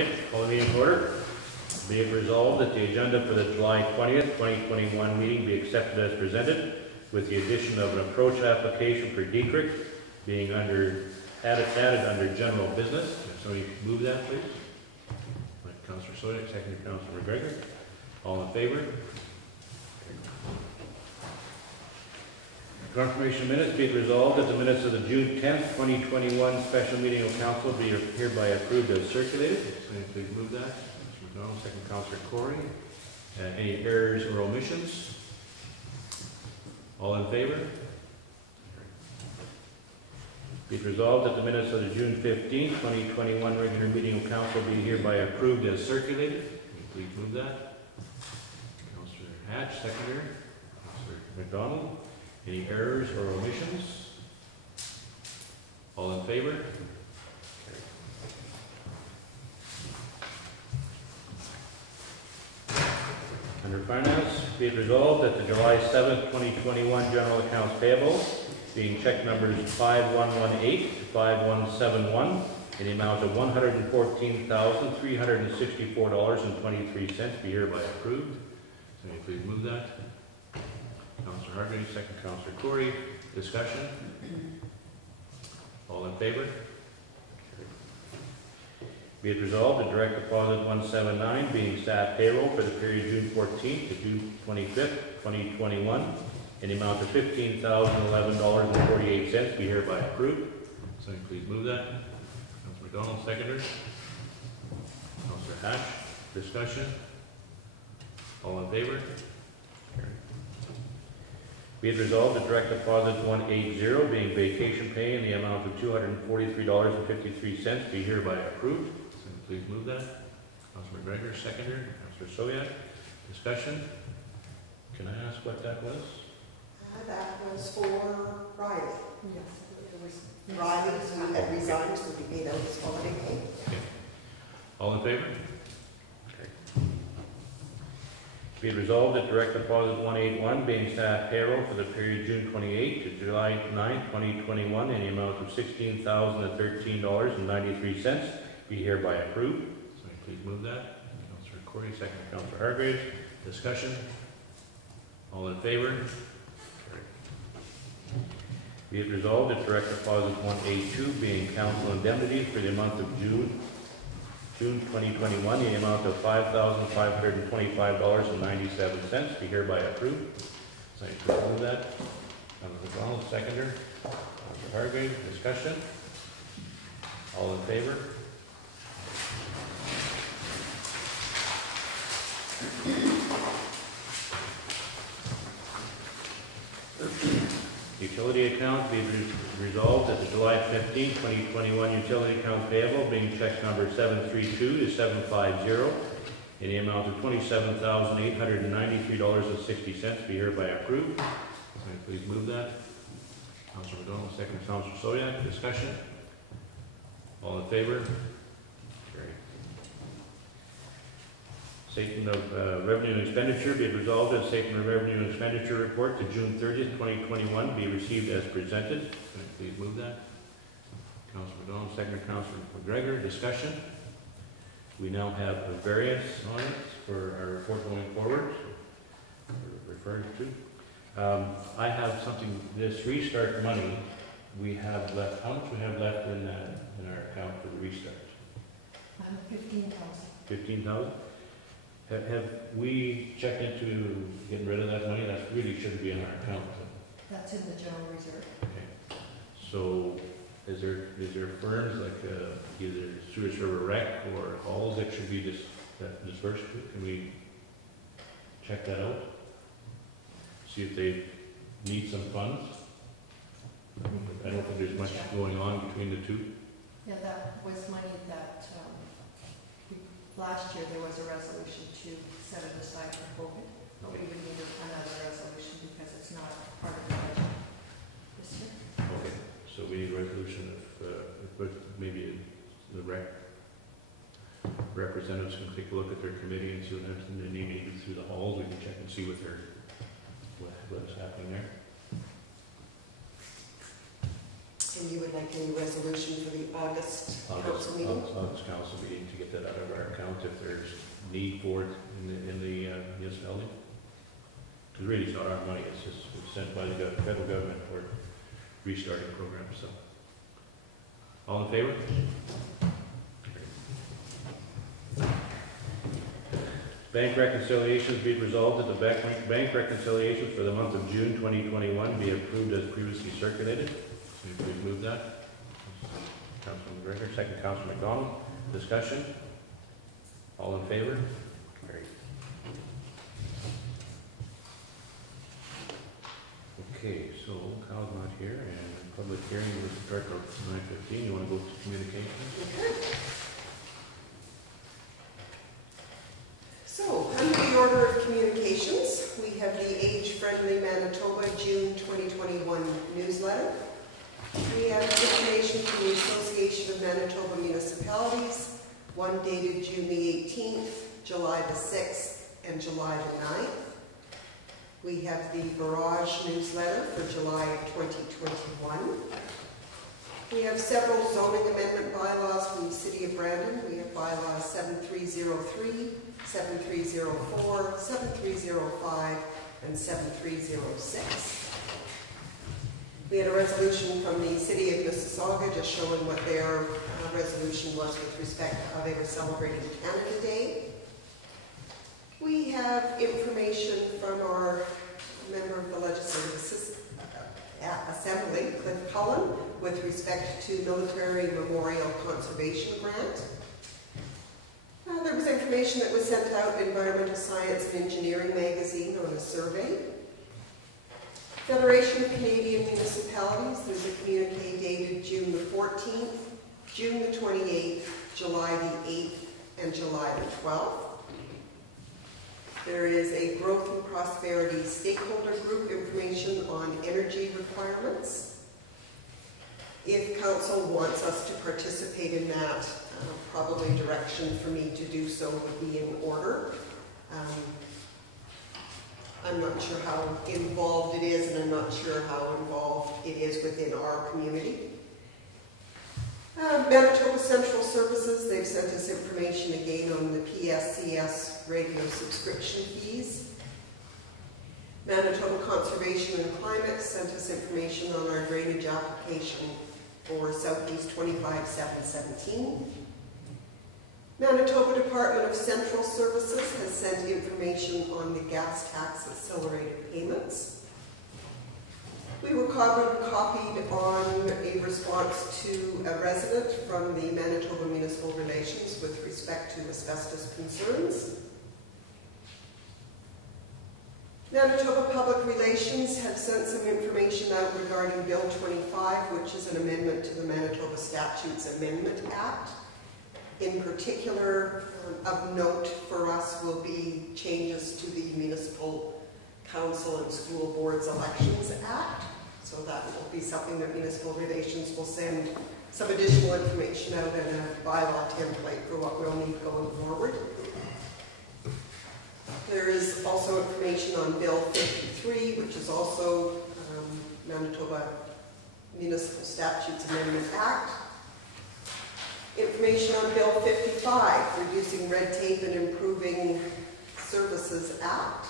Okay, call the meeting to order. Be it resolved that the agenda for the July 20th, 2021 meeting be accepted as presented, with the addition of an approach application for Dietrich being added under general business. If somebody move that, please. Councillor Soya, second Councillor McGregor. All in favor? Confirmation minutes. Be it resolved that the minutes of the June 10th, 2021 special meeting of council be hereby approved as circulated. Somebody please move that. Mr. McDonald, second Councillor Corey. Any errors or omissions? All in favor? Be it resolved that the minutes of the June 15th, 2021 regular meeting of council be hereby approved as circulated. Please move that. Councillor Hatch, seconder. Councillor McDonald. Any errors or omissions? All in favor? Under finance, be it resolved that the July 7th, 2021 general accounts payable, being check numbers 5118 to 5171, in the amount of $114,364.23 be hereby approved. Somebody please move that. Councillor Hargrave, second Councillor Corey. Discussion? All in favor? Be it resolved that direct deposit 179, being staff payroll for the period June 14th to June 25th, 2021, in the amount of $15,011.48 be hereby approved. Somebody please move that. Councillor McDonald, seconder. Councillor Hatch. Discussion? All in favor? Be it resolved that direct deposit 180, being vacation pay in the amount of $243.53 be hereby approved. So please move that. Councillor McGregor, seconder. Councillor Soya. Discussion? Can I ask what that was? That was for Friday. Yes. It was Fridays who had resigned, so we paid out his holiday pay. Okay. All in favor? Be it resolved that direct deposit 181, being staff payroll for the period June 28th to July 9th, 2021, in the amount of $16,013.93 be hereby approved. So please move that. Councillor Corey, second Councillor Hargrave. Discussion? All in favor? Be it resolved that direct deposit 182, being council indemnity for the month of June 2021, the amount of $5,525.97 be hereby approved. So you can move that. Councillor McDonald, seconder. Councillor Hargrave. Discussion? All in favor? Utility account. Be resolved that the July 15, 2021 utility account payable, being check number 732 to 750, in the amount of $27,893.60 be hereby approved. Please move that. Councillor McDonald, second Councillor Soya. Discussion? All in favor? Carried. Statement of revenue and expenditure. Be it resolved that statement of revenue and expenditure report to June 30th, 2021 be received as presented. Please move that. Councillor McDonald, second Councillor McGregor. Discussion? We now have a variance on it for our report going forward. Referred to. I have something. This restart money we have left. How much we have left in our account for the restart? 15,000. 15,000. Have we checked into getting rid of that money? That really shouldn't be in our account. That's in the general reserve. Okay. So is there firms like either Sewer Server Rec or Halls that should be dispersed to? Can we check that out? See if they need some funds? I don't think there's much going on between the two. Yeah, that was money that last year there was a resolution to set it aside for COVID, but we would need another resolution because it's not part of the budget this year. Okay, so we need a resolution if maybe the representatives can take a look at their committee and see what they need, maybe through the halls. We can check and see what is happening there. So you would like a resolution for the August council meeting? August council meeting to get that out of our account if there's need for it in the municipality. Because really it's not our money, it's sent by the federal government for restarting programs, so. All in favor? Bank reconciliations be it resolved that the bank reconciliations for the month of June 2021 be approved as previously circulated. So please move that. Councilman McGregor, second Councilman McDonald. Discussion? All in favor? Carried. Okay, so Kyle's not here, and public hearing will start at 9:15. You want to go to communications? Okay. So, under the order of communications, we have the Age-Friendly Manitoba June 2021 newsletter. We have information from the Association of Manitoba Municipalities, one dated June the 18th, July the 6th, and July the 9th. We have the Barrage newsletter for July of 2021. We have several zoning amendment bylaws from the City of Brandon. We have bylaws 7303, 7304, 7305, and 7306. We had a resolution from the City of Mississauga just showing what their resolution was with respect to how they were celebrating Canada Day. We have information from our member of the Legislative Assembly, Cliff Cullen, with respect to Military Memorial Conservation Grant. There was information that was sent out in Environmental Science and Engineering magazine on a survey. Federation of Canadian Municipalities, there's a communique dated June the 14th, June the 28th, July the 8th, and July the 12th. There is a Growth and Prosperity Stakeholder Group information on energy requirements. If Council wants us to participate in that, probably direction for me to do so would be in order. I'm not sure how involved it is, and I'm not sure how involved it is within our community. Manitoba Central Services, they've sent us information again on the PSCS radio subscription fees. Manitoba Conservation and Climate sent us information on our drainage application for Southeast 25717. Manitoba Department of Central Services has sent information on the gas tax accelerated payments. We were copied on a response to a resident from the Manitoba Municipal Relations with respect to asbestos concerns. Manitoba Public Relations have sent some information out regarding Bill 25, which is an amendment to the Manitoba Statutes Amendment Act. In particular, of note for us will be changes to the Municipal Council and School Boards Elections Act. So that will be something that Municipal Relations will send some additional information out in a bylaw template for what we'll need going forward. There is also information on Bill 53, which is also Manitoba Municipal Statutes Amendment Act. Information on Bill 55, Reducing Red Tape and Improving Services Act.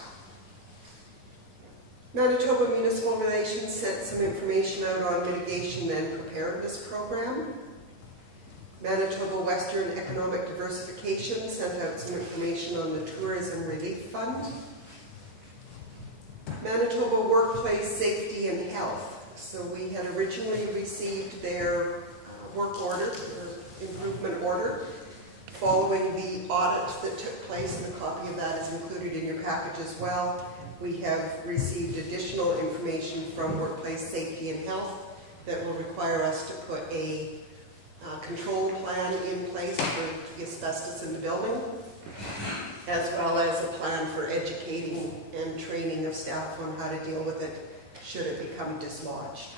Manitoba Municipal Relations sent some information out on Mitigation and Preparedness Program. Manitoba Western Economic Diversification sent out some information on the Tourism Relief Fund. Manitoba Workplace Safety and Health. So we had originally received their work order, or improvement order, following the audit that took place, and a copy of that is included in your package as well. We have received additional information from Workplace Safety and Health that will require us to put a control plan in place for the asbestos in the building, as well as a plan for educating and training of staff on how to deal with it should it become dislodged.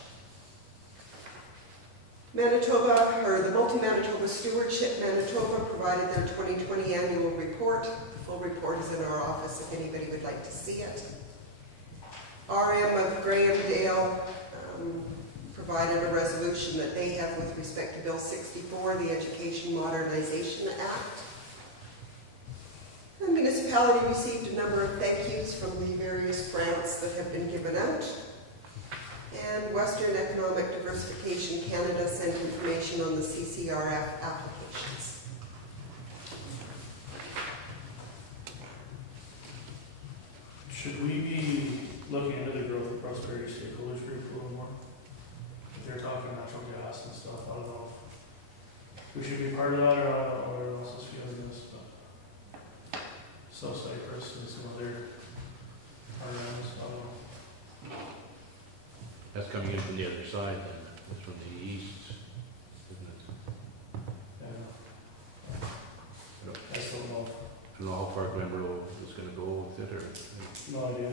Manitoba, or the Multi-Manitoba Stewardship Manitoba, provided their 2020 annual report. The full report is in our office if anybody would like to see it. RM of Grahamdale provided a resolution that they have with respect to Bill 64, the Education Modernization Act. The municipality received a number of thank yous from the various grants that have been given out. And Western Economic Diversification Canada sent information on the CCRF applications. Should we be looking into the growth and prosperity stakeholders group a little more? If they're talking natural gas and stuff, I don't know if we should be part of that or everyone else is feeling this, but South Cyprus and some other programs, I don't know. That's coming in from the other side then, that's from the east, isn't it? Yeah. I still don't know. I don't know how far Glen Road is gonna go with it, or, No idea.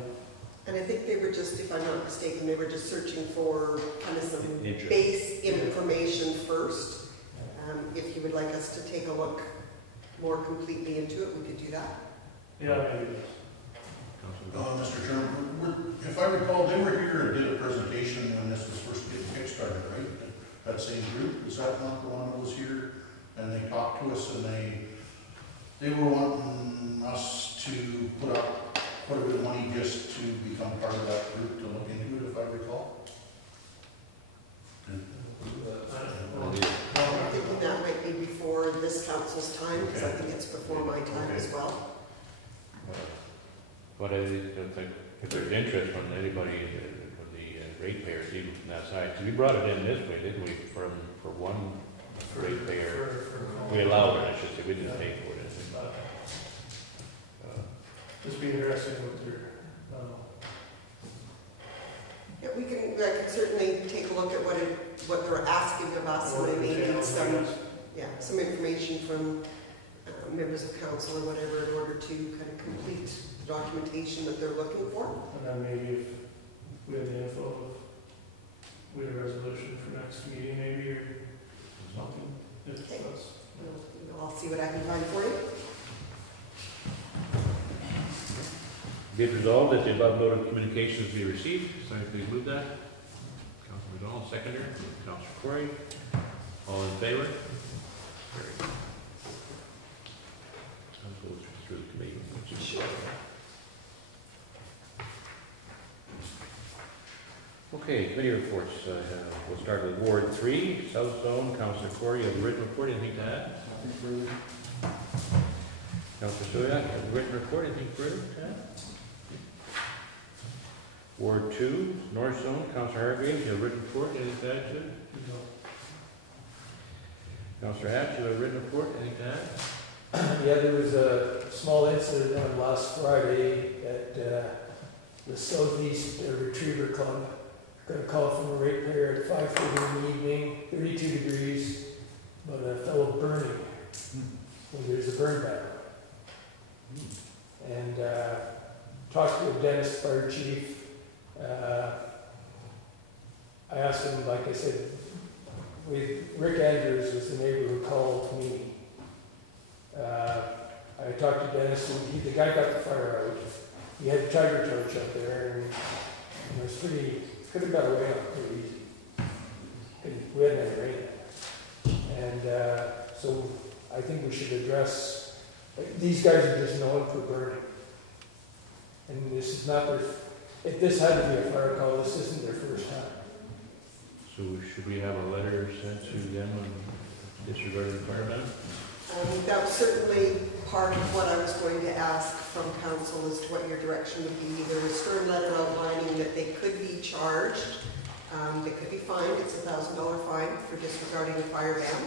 And I think they were just, if I'm not mistaken, they were just searching for kind of some Interest. base information first. If you would like us to take a look more completely into it, we could do that. Yeah, maybe. Councilor. Mr. Chairman, if I recall, they were here and did a presentation when this was first getting kickstarted, right? That same group, is that not the one that was here? And they talked to us and they were wanting us to put up quite a bit of money just to become part of that group to look into it, if I recall. I'm thinking that might be before this council's time, because I think it's before my time as well. But I don't think, if there's interest from anybody, from the ratepayers, even from that side, so we brought it in this way, didn't we, for one ratepayer? We allowed it, I should say, we didn't pay for it. Just be interesting with your, Yeah, I can certainly take a look at what they're asking of us, and they may need some information from members of council or whatever in order to kind of complete the documentation that they're looking for. and then maybe if we have the info, we have a resolution for next meeting maybe, or something, if Okay. that's. I'll see what I can find for you. Be it resolved that the above noted communications be received. Somebody please move that. Councilor McDonald, seconder. Councilor Corey. All in favor? Carried. I'll go through the committee. Sure. Okay, committee reports. We'll start with Ward 3, South Zone. Councilor Corey, you have a written report. Anything to add? Nothing further. Councilor Soya, you have a written report. Anything further to add? Ward 2, North Zone, Councilor Hargreaves, you have a written report, anything to add to it? Councilor Hatch, you have a written report, anything to add? Yeah, there was a small incident on last Friday at the Southeast Retriever Club. Got a call from a ratepayer at 5:30 in the evening, 32 degrees, about a fellow burning. Well, there's a burn barrel. And talked to a Dennis fire chief. I asked him, like I said, Rick Andrews was the neighbor who called me. I talked to Dennis, and the guy got the fire out. He had a tiger torch up there, and it was could have got away on it pretty easy. We hadn't had rain. And so I think we should address, these guys are just known for burning. And this is not their, if this had to be a fire call, this isn't their first time. So should we have a letter sent to them on disregarding the firemen? That was certainly part of what I was going to ask from council as to what your direction would be. There was a stern letter outlining that they could be charged, they could be fined. It's a $1,000 fine for disregarding a fire ban.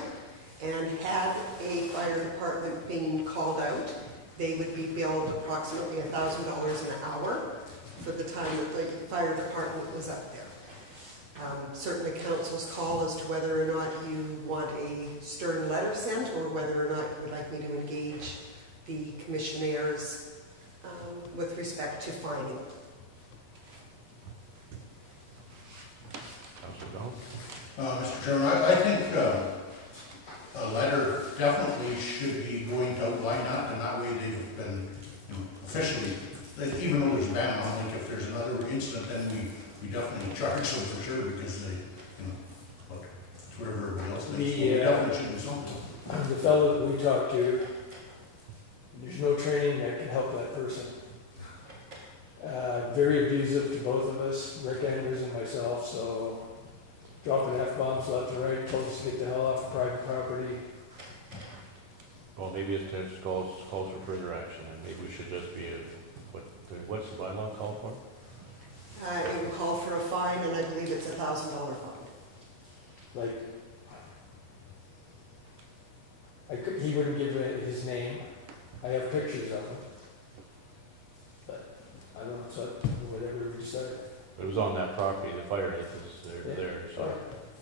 And had a fire department been called out, they would be billed approximately $1,000 an hour for the time that the fire department was up there. Certainly council's call as to whether or not you want a stern letter sent or whether or not you would like me to engage the commissionaires with respect to fining. Mr. Chairman, I think a letter definitely should be going to outline that, and that way they've been officially, even though there's a ban, I think if there's another incident, then we definitely charge them for sure, because they, for everybody else. The, We definitely should do something. The fellow that we talked to, there's no training that can help that person. Very abusive to both of us, Rick Andrews and myself, so dropping F-bombs left and right, told us to get the hell off private property. Well, maybe it just calls for further action, and maybe we should just be, what's the bylaw called for? It would call for a fine, and I believe it's $1,000 fine. Like, he wouldn't give his name. I have pictures of him. But I don't know, so whatever we decided. It was on that property, the fire is there, so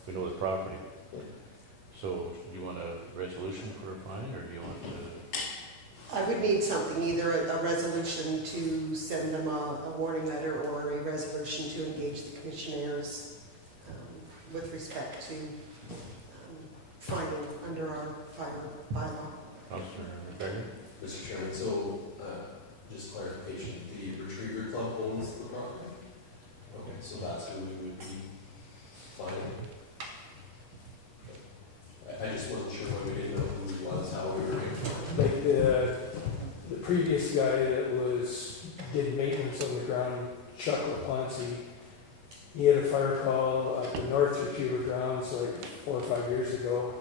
we know the property. Yeah. So, do you want a resolution for a fine, or do you want to? I would need something, either a resolution to send them a warning letter or a resolution to engage the commissioners with respect to fining under our fire bylaw. Councillor McGregor? Mr. Chairman, so just clarification, the Retriever Club owns the property? Okay, so that's who we would be fining? I just wasn't sure why we didn't know who he was, how we were doing it. Like the previous guy that did maintenance on the ground, Chuck LaPlancy, he had a fire call at the North Retriever grounds like 4 or 5 years ago.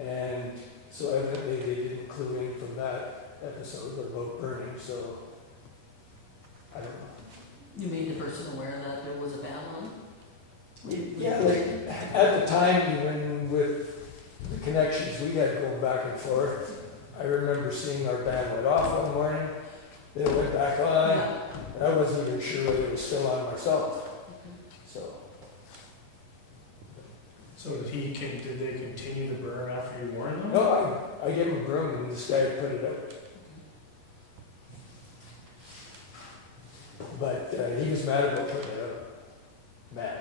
And so evidently they didn't clue in from that episode about burning, so I don't know. You made the person aware that there was a ban on? Yeah, like at the time, even with the connections we had going back and forth, I remember seeing our ban went off one morning, then it went back on, and I wasn't even sure whether it was still on myself. So did they continue to burn after you warned them? No, I gave him a broom and this guy put it out. But he was mad about putting it out. Mad.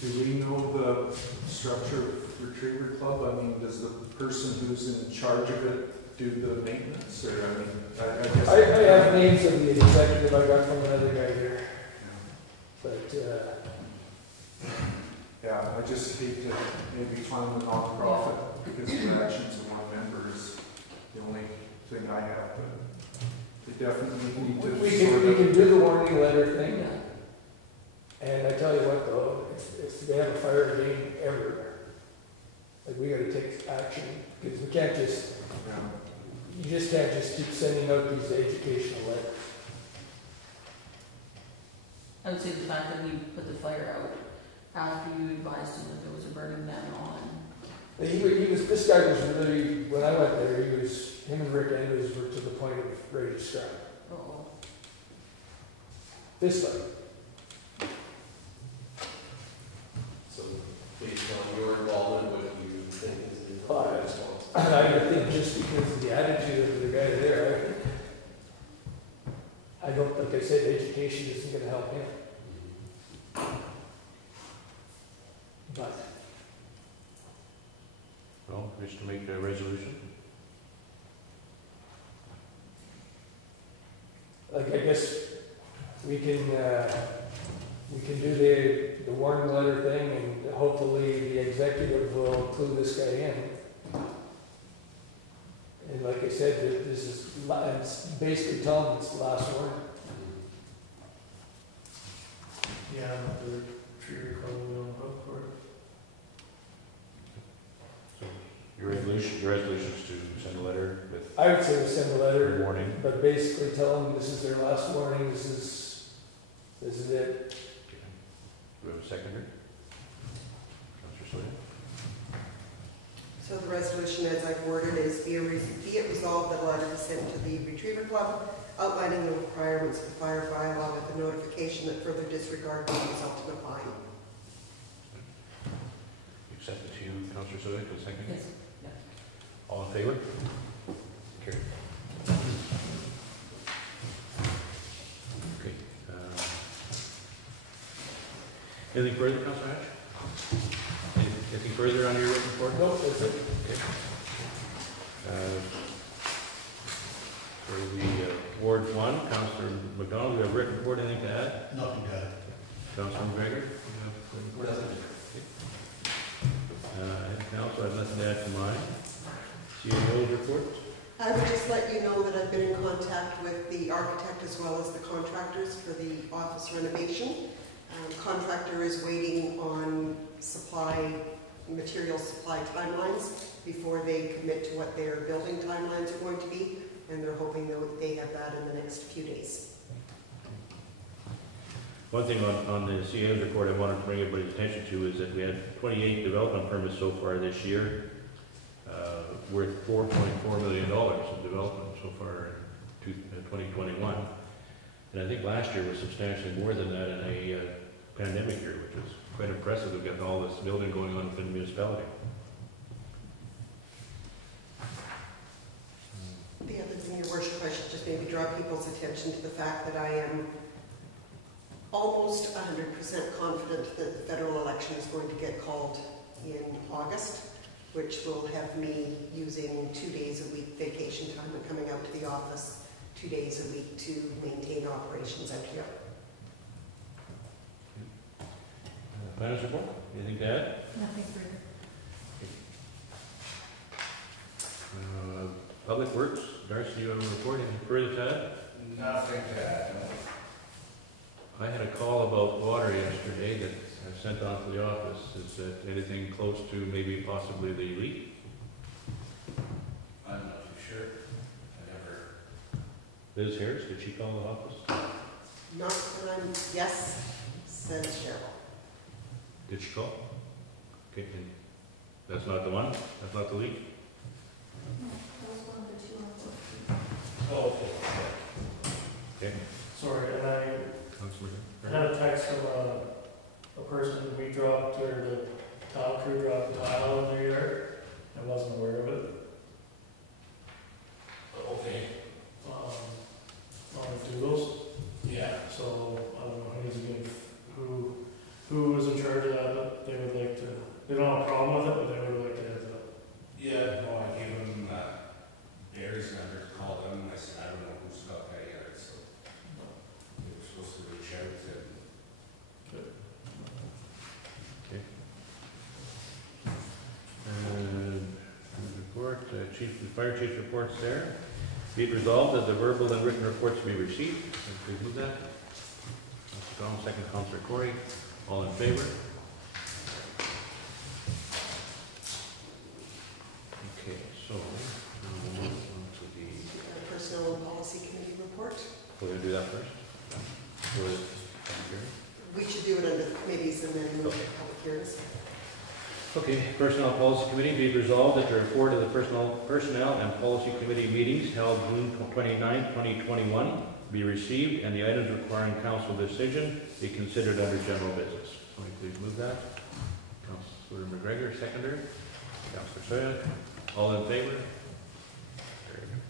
Do we know the structure of Retriever Club? I mean, does the person who's in charge of it do the maintenance? Or, I mean, I guess... I have names of the executive I got from another guy here. But, yeah, I just hate to maybe find a nonprofit because the actions of one member is the only thing I have. But they definitely need to we can do the warning letter thing. And I tell you what though, they have a fire game everywhere. Like we gotta take action, because we can't just, you just can't just keep sending out these educational letters. I would say the fact that we put the fire out after you advised him that there was a burning ban on. This guy was really, when I went there, him and Rick Andrews were to the point of ready to scrap. Uh-oh. This way. So based on your involvement, what do you think is the Well, appropriate response? I think just because of the attitude of the guy there, I don't, like I said, education isn't going to help him. But Well, wish to make a resolution? like I guess we can do the warning letter thing, and hopefully the executive will clue this guy in. And like I said, this is it's basically telling him it's the last warning. Yeah, the Retriever Club will be on the hook for it. So, your resolution is to send a letter with I would say we send a letter, a warning. but basically tell them this is their last warning. This is it. Do we have a seconder? Councillor Sawyer? So the resolution as I've worded is, be it resolved that a letter is sent to the Retriever Club outlining the requirements of the fire bylaw with a notification that further disregard will result in a fine. Accept it to you, Councillor Sawyer, for the second? Yes. Yeah. All in favor? Carried. Okay. Anything further, Councillor Hatch? Anything further on your written report? Nope, that's it. Okay. For the Ward 1, Councillor McDonald, do you have a written report, anything to add? Nothing to add. Councillor McGregor? You have a written report? Nothing. CEO's report? I would just let you know that I've been in contact with the architect as well as the contractors for the office renovation. Contractor is waiting on material supply timelines before they commit to what their building timelines are going to be, and they're hoping that they have that in the next few days. One thing on the CEO's report I wanted to bring everybody's attention to is that we had 28 development permits so far this year, worth $4.4 million in development so far in 2021. And I think last year was substantially more than that in a pandemic year, which was quite impressive. We've got all this building going on within the municipality. The other thing, Your Worship, I should just maybe draw people's attention to the fact that I am almost 100% confident that the federal election is going to get called in August, which will have me using 2 days a week vacation time and coming out to the office 2 days a week to maintain operations out here. Finance report? Anything to add? Nothing further. Public Works, Darcy, you have a report? Anything further to add? Nothing to add. I had a call about water yesterday that I sent on to the office. Is that anything close to maybe possibly the leak? I'm not too sure. I never. Liz Harris, did she call the office? Not that I'm, yes, says Cheryl. Did she call? Okay, and that's not the one? That's not the leak? Oh, Okay. Sorry, and I Councilor. had a text from a person, we dropped, or the tile crew dropped a tile in their yard. I wasn't aware of it. okay. On the doodles. Yeah. So, I don't know who was in charge of that, but they would like to, they don't have a problem with it, but they would like to have that. Yeah, no, I gave him Barry's number to call them, and I said, I don't know who's got that yet, so they were supposed to reach out and Report, the fire chief's report's there. Be it resolved that the verbal and written reports be received. Please move that. Councilor Donald, second Councilor Corey. All in favor? Okay, so we'll move on to the. Personnel and Policy Committee report. We're going to do that first. Or is it public hearing? We should do it under the committees and then move to public hearings. Okay, Personnel Policy Committee, be it resolved that the report of the Personnel and Policy Committee meetings held June 29, 2021 be received and the items requiring council decision be considered under general business. Somebody please move that. Councilor McGregor, seconder. Councilor Soya. All in favor? Very good.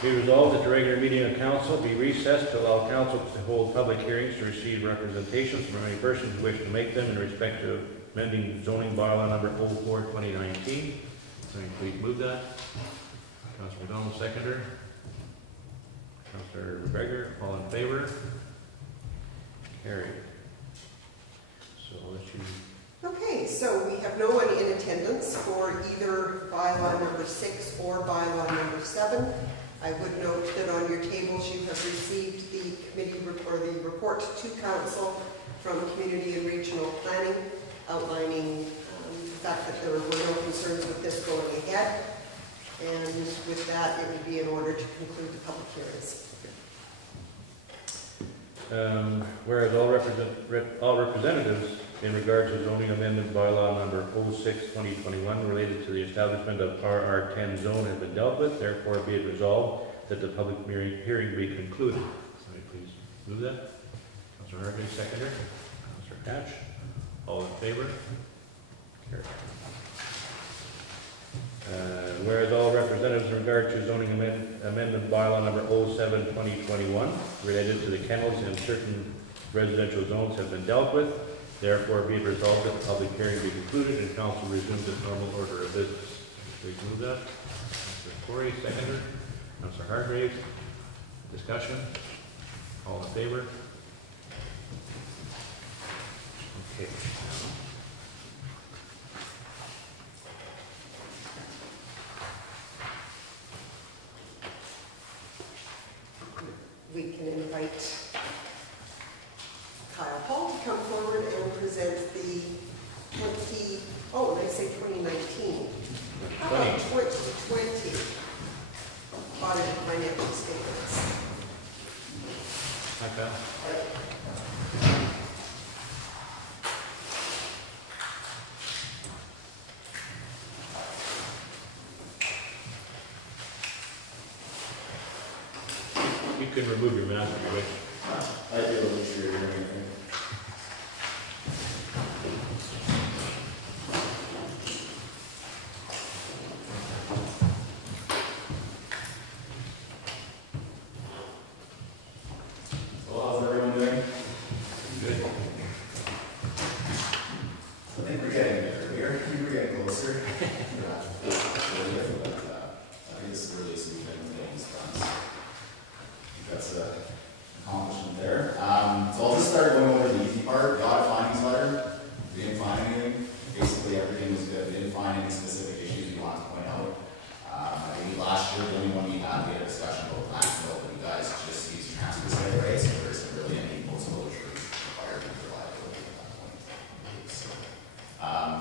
Be resolved that the regular meeting of council be recessed to allow council to hold public hearings to receive representations from any persons who wish to make them in respect to amending zoning bylaw number 04/2019. Somebody please move that. Councilor McDonald, seconder. Councilor McGregor, all in favor? Carried. So let's use. Okay, so we have no one in attendance for either bylaw number 6 or bylaw number 7. I would note that on your tables you have received the committee report, the report to council from Community and Regional Planning outlining the fact that there were no concerns with this going ahead. And with that, it would be in order to conclude the public hearings. Whereas all representatives in regards to zoning amendment bylaw number 06/2021 related to the establishment of RR10 zone have been dealt with, therefore be it resolved that the public hearing be concluded. Somebody please move that. Councilor Hargreaves, seconder. Councilor Hatch. All in favor? Carried. Whereas all representatives in regard to zoning amendment bylaw number 07/2021 related to the kennels in certain residential zones have been dealt with, therefore be it resolved that the public hearing be concluded and council resumes its normal order of business. Please move that. Councilor Corey, seconder. Councilor Hargrave. Discussion. All in favor? Okay. We can invite Kyle Paul to come forward and present the 2019. How about 2020 audited financial statements? Hi, Kyle. You can remove your mask if you wish. I do a sure you're anything. So how's everyone doing? Good. I think we're getting there. We're getting closer. Yeah. I think this is really smooth and things done. That's an accomplishment there. So I'll just start going over the easy part. The audit findings letter. We didn't find anything. Basically everything was good. We didn't find any specific issues we wanted to point out. I think last year the only one we had a discussion about landfill, but you guys just used transfer site rates, so there isn't really any post-closure required for liability at that point.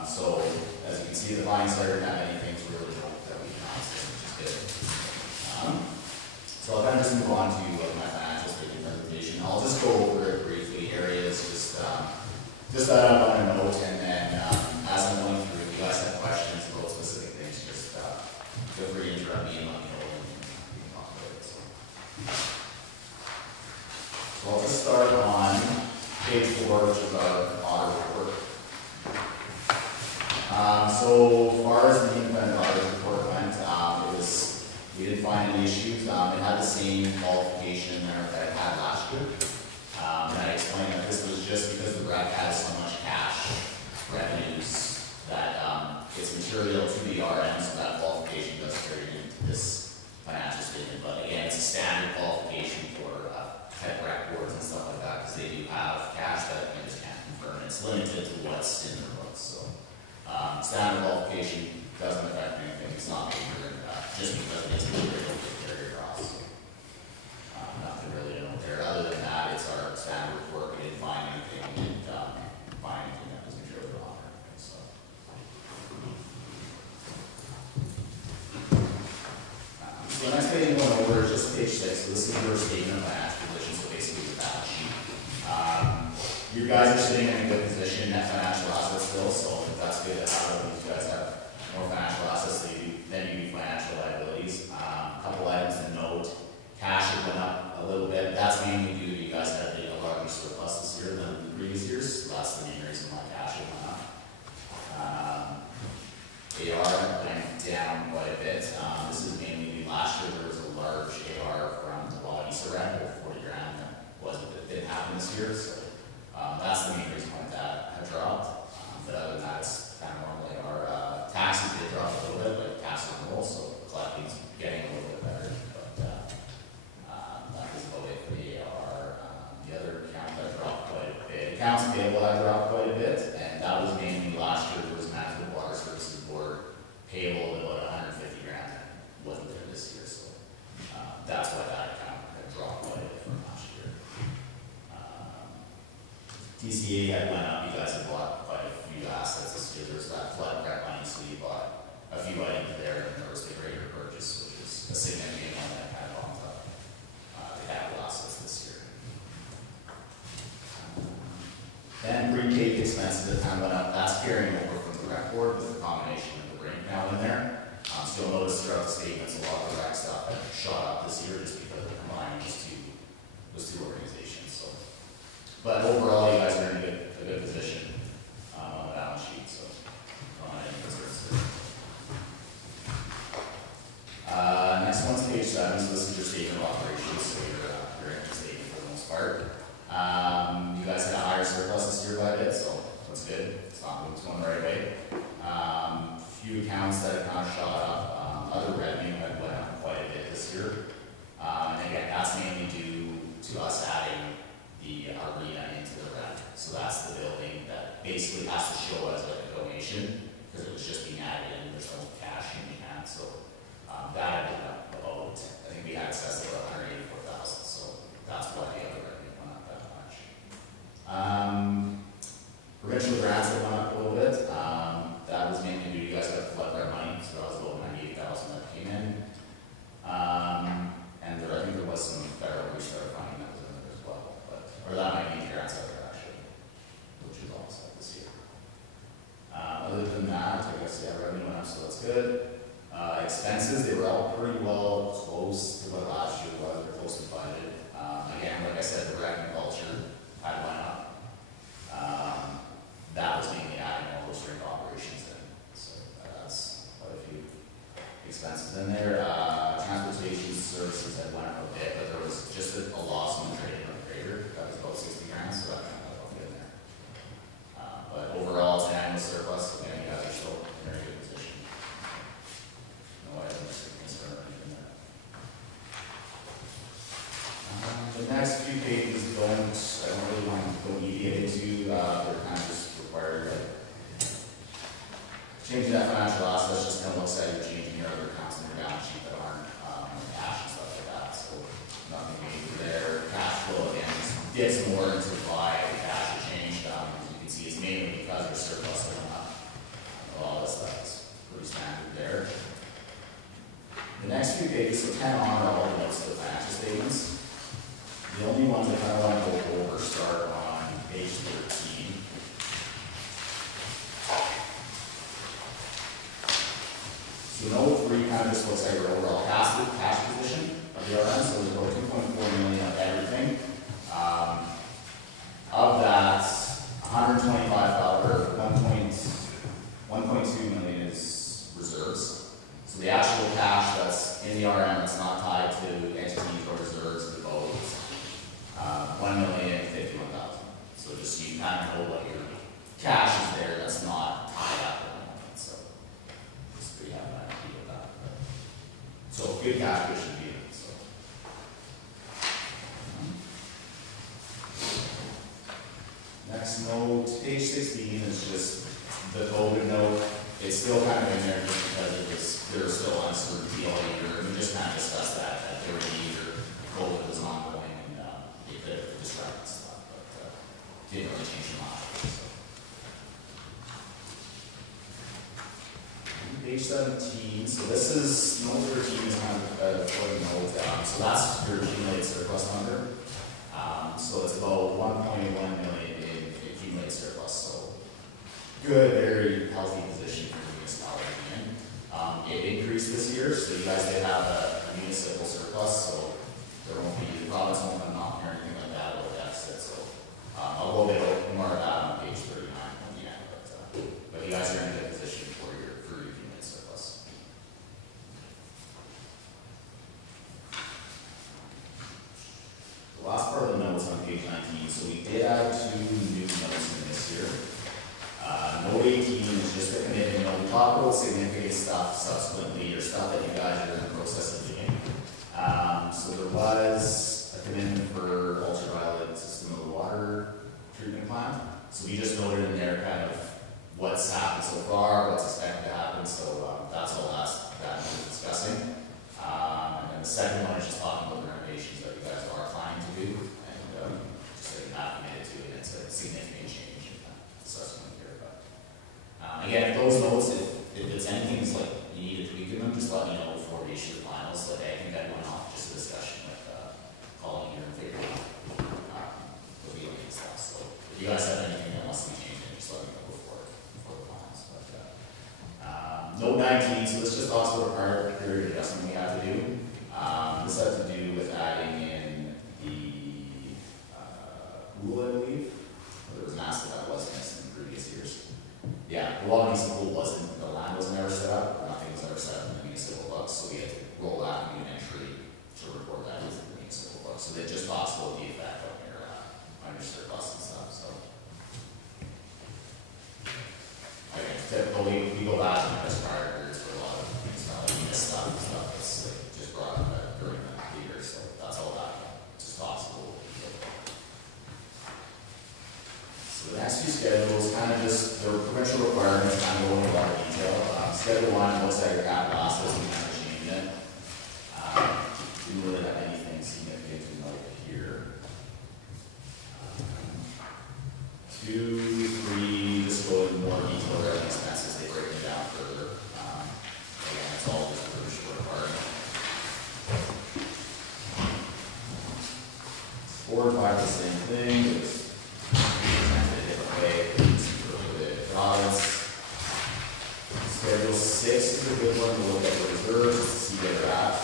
So as you can see, the findings letter didn't have any things really that we announced, which is good. So I'll kind of just move on to my financial statement presentation. I'll just go over it briefly, areas just that I want to note, and then as I'm going through, if you guys have questions about specific things, just feel free to interrupt me and let me know when we can talk about it. So I'll just start on page 4, which is our audit report. So as far as the independent audit report went, we didn't find any issues. It had the same qualification in there that it had last year. And I explained that this was just because the rec has so much cash revenues that it's material to the RM, so that qualification does carry into this financial statement. But again, it's a standard qualification for pet rec boards and stuff like that, because they do have cash that you just can't confirm. It's limited to what's in their books. So standard qualification doesn't affect anything. It's not major. Just because it is material to carry across. Nothing really to note there. Other than that, it's our standard report. We didn't find anything. We didn't find anything that was material wrong or anything. So the next page I'm going over is just page 6. So this is your statement of financial position. So basically the balance sheet. You guys are sitting in a good position, net financial assets still, so that's good to have. You guys have more financial assets than you do financial liabilities. A couple items to note. Cash had went up a little bit. That's mainly due to you guys had a larger surplus this year than the previous years. So that's the main reason why cash had went up. AR went down quite a bit. This is mainly due last year. There was a large AR from the Wawanesa rent of 40 grand that didn't happen this year. So that's the main reason why that had dropped. But other than that, it's kind of normal AR. Taxes did drop a little bit, like tax renewal, so collecting's getting a little bit better. But that is about it for the AR. The other account that dropped quite a bit. Accounts payable that dropped quite a bit, and that was mainly last year. There was Manitoba Water Services Board payable of about 150 grand that wasn't there this year, so that's why that account had dropped quite a bit from last year. TCA had went up. You guys had bought quite a few assets this year. There's that flood prep money, so you bought a few items there, and there was the greater purchase, which is a significant one that kind of bumped up the capital assets this year. Then prepaid expenses that kind of went up. That's carrying over from the rec board with the combination of the brain count in there. So you'll notice throughout the statements a lot of the rec stuff that shot up this year just because of combining those two organizations. So, but overall, you guys are in a good position on the balance sheet. So, any concerns there? basically has to show as like a donation, because it was just being added in, there's no cash in the hand, so, that ended up about, I think we had access to about 184,000, so that's why the other revenue went up that much. Provincial grants have gone up a little bit, that was mainly due to you guys got flood our money, so that was about 98,000 that came in. And there, I think there was some federal restart funding that was in there as well, but, or that might be grants out there actually, which is almost like this year. Other than that, I guess, yeah, revenue went up, so that's good. Expenses, they were all pretty well close to what last year was, they're close to budget. Again, like I said, the rec and culture had went up. That was mainly adding all those drink operations in, so that's quite a few expenses in there. Transportation services had went up a bit, but there was just a loss in the trading of the grader. That was about 60 grand, so that kind of got good in there. But overall, it's an annual surplus. Again, you guys are still in a very good position. No items to concern or anything there. The next few pages I don't really want to go deviate into. They're kind of just required, like, changing that financial assets just kind of looks like you're changing your other accounts in your balance sheet that aren't cash and stuff like that. So nothing major there. Cash flow again gets more into why the cash has changed. As you can see, it's mainly because your surplus went up. All this stuff is pretty standard there. The next few pages, so 10 on are all the notes of the financial statements. The only ones I kind of want to go over start on page 13. So note 3 kind of just looks like your overall cash position of the RM, so there's about 2.4 million of everything. Of that, 125,000 or 1.2 million is reserves. So the actual cash that's in the RM that's not tied to entities or reserves is about 1,051,000. So just so you kind of know what your cash is there that's not tied up at the moment. So just so you have an idea of that. So good cash should be in. So. Next note, page 16 is just the COVID note. It's still kind of in there just because there was still uncertainty all year. And we just kind of discussed that there would be either COVID was ongoing and it could disrupt and stuff, but didn't really change much. So. Page 17, so this is, note 13 is kind of a floating note. So that's your accumulated surplus number. So it's about 1.1 million in accumulated surplus. So good, very healthy position for the municipality in. It increased this year, so you guys did have a municipal surplus, so there won't be, the province won't come knocking or anything like that about deficit. So I'll go a bit more of that on page 39 at the end, but you guys are in a good position for your accumulated surplus. The last part of the notes on page 19, so we did add 2 new notes in this year. Note 18 is just a commitment note. We talk about significant stuff subsequently, or stuff that you guys are in the process of doing. So there was a commitment for ultraviolet system of the water treatment plant. So we just noted in there kind of what's happened so far, what's expected to happen. So that's all that we're discussing. And then the second one is just talking about the renovations that you guys are planning to do, and just that you have committed to it. It's a significant change in that assessment here. But again, if those notes, if it's anything that's like you need to tweak in them, just let me know before we issue the finals. So I think that went off just a discussion with calling here and figuring out the wheeling and stuff. So if you guys have anything that wants to be changed, just let me know before the finals. But note 19, so this just talks about the prior period adjustment we have to do. This has to do with adding in the pool, I believe. There was an ask that wasn't missed in previous years. Yeah, the Wawanesa pool wasn't, the land was never set up, nothing was ever set up in the municipal books, so we had to roll that new entry to report that into the municipal books. So they just talks about the effect on your surplus and stuff, so. Okay, typically, we go back to this prior periods for a lot of things, stuff that's like, just brought up during the year, so that's all that, just possible. So the next few schedules kind of just Schedule 1 looks at your capital assets, we never changed it. Didn't really have anything significant to note here. 2, 3, just go into more detail revenue expenses, they break them down further. Again, it's all just a really short part. 4 and 5 the same thing, just presented a different way for the province. Schedule 6 is a good one to look at the reserves to see where they're at.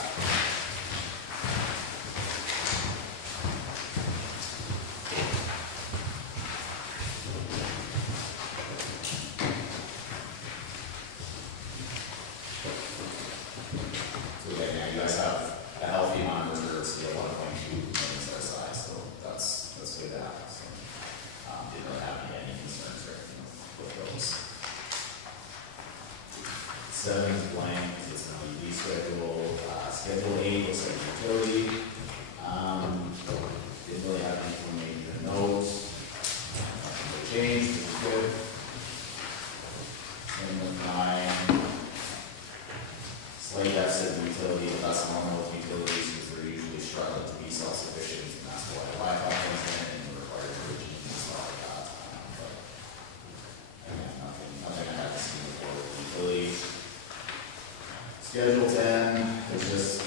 So again, you guys have a healthy amount of reserves, you have 1.2 million set aside, so that's good to have. So, didn't really have any concerns or anything with those. 7 is blank, it's an LED schedule. Schedule 8 looks like utility. Didn't really have anything major to note. Nothing to change, which is good. Same with 9. Slight deficit in utility, but that's normal with utilities because they're usually struggling to be self-sufficient, and that's why Wi-Fi comes in and requires bridging and stuff like that. But again, nothing I haven't seen before with utilities. Schedule 10 is just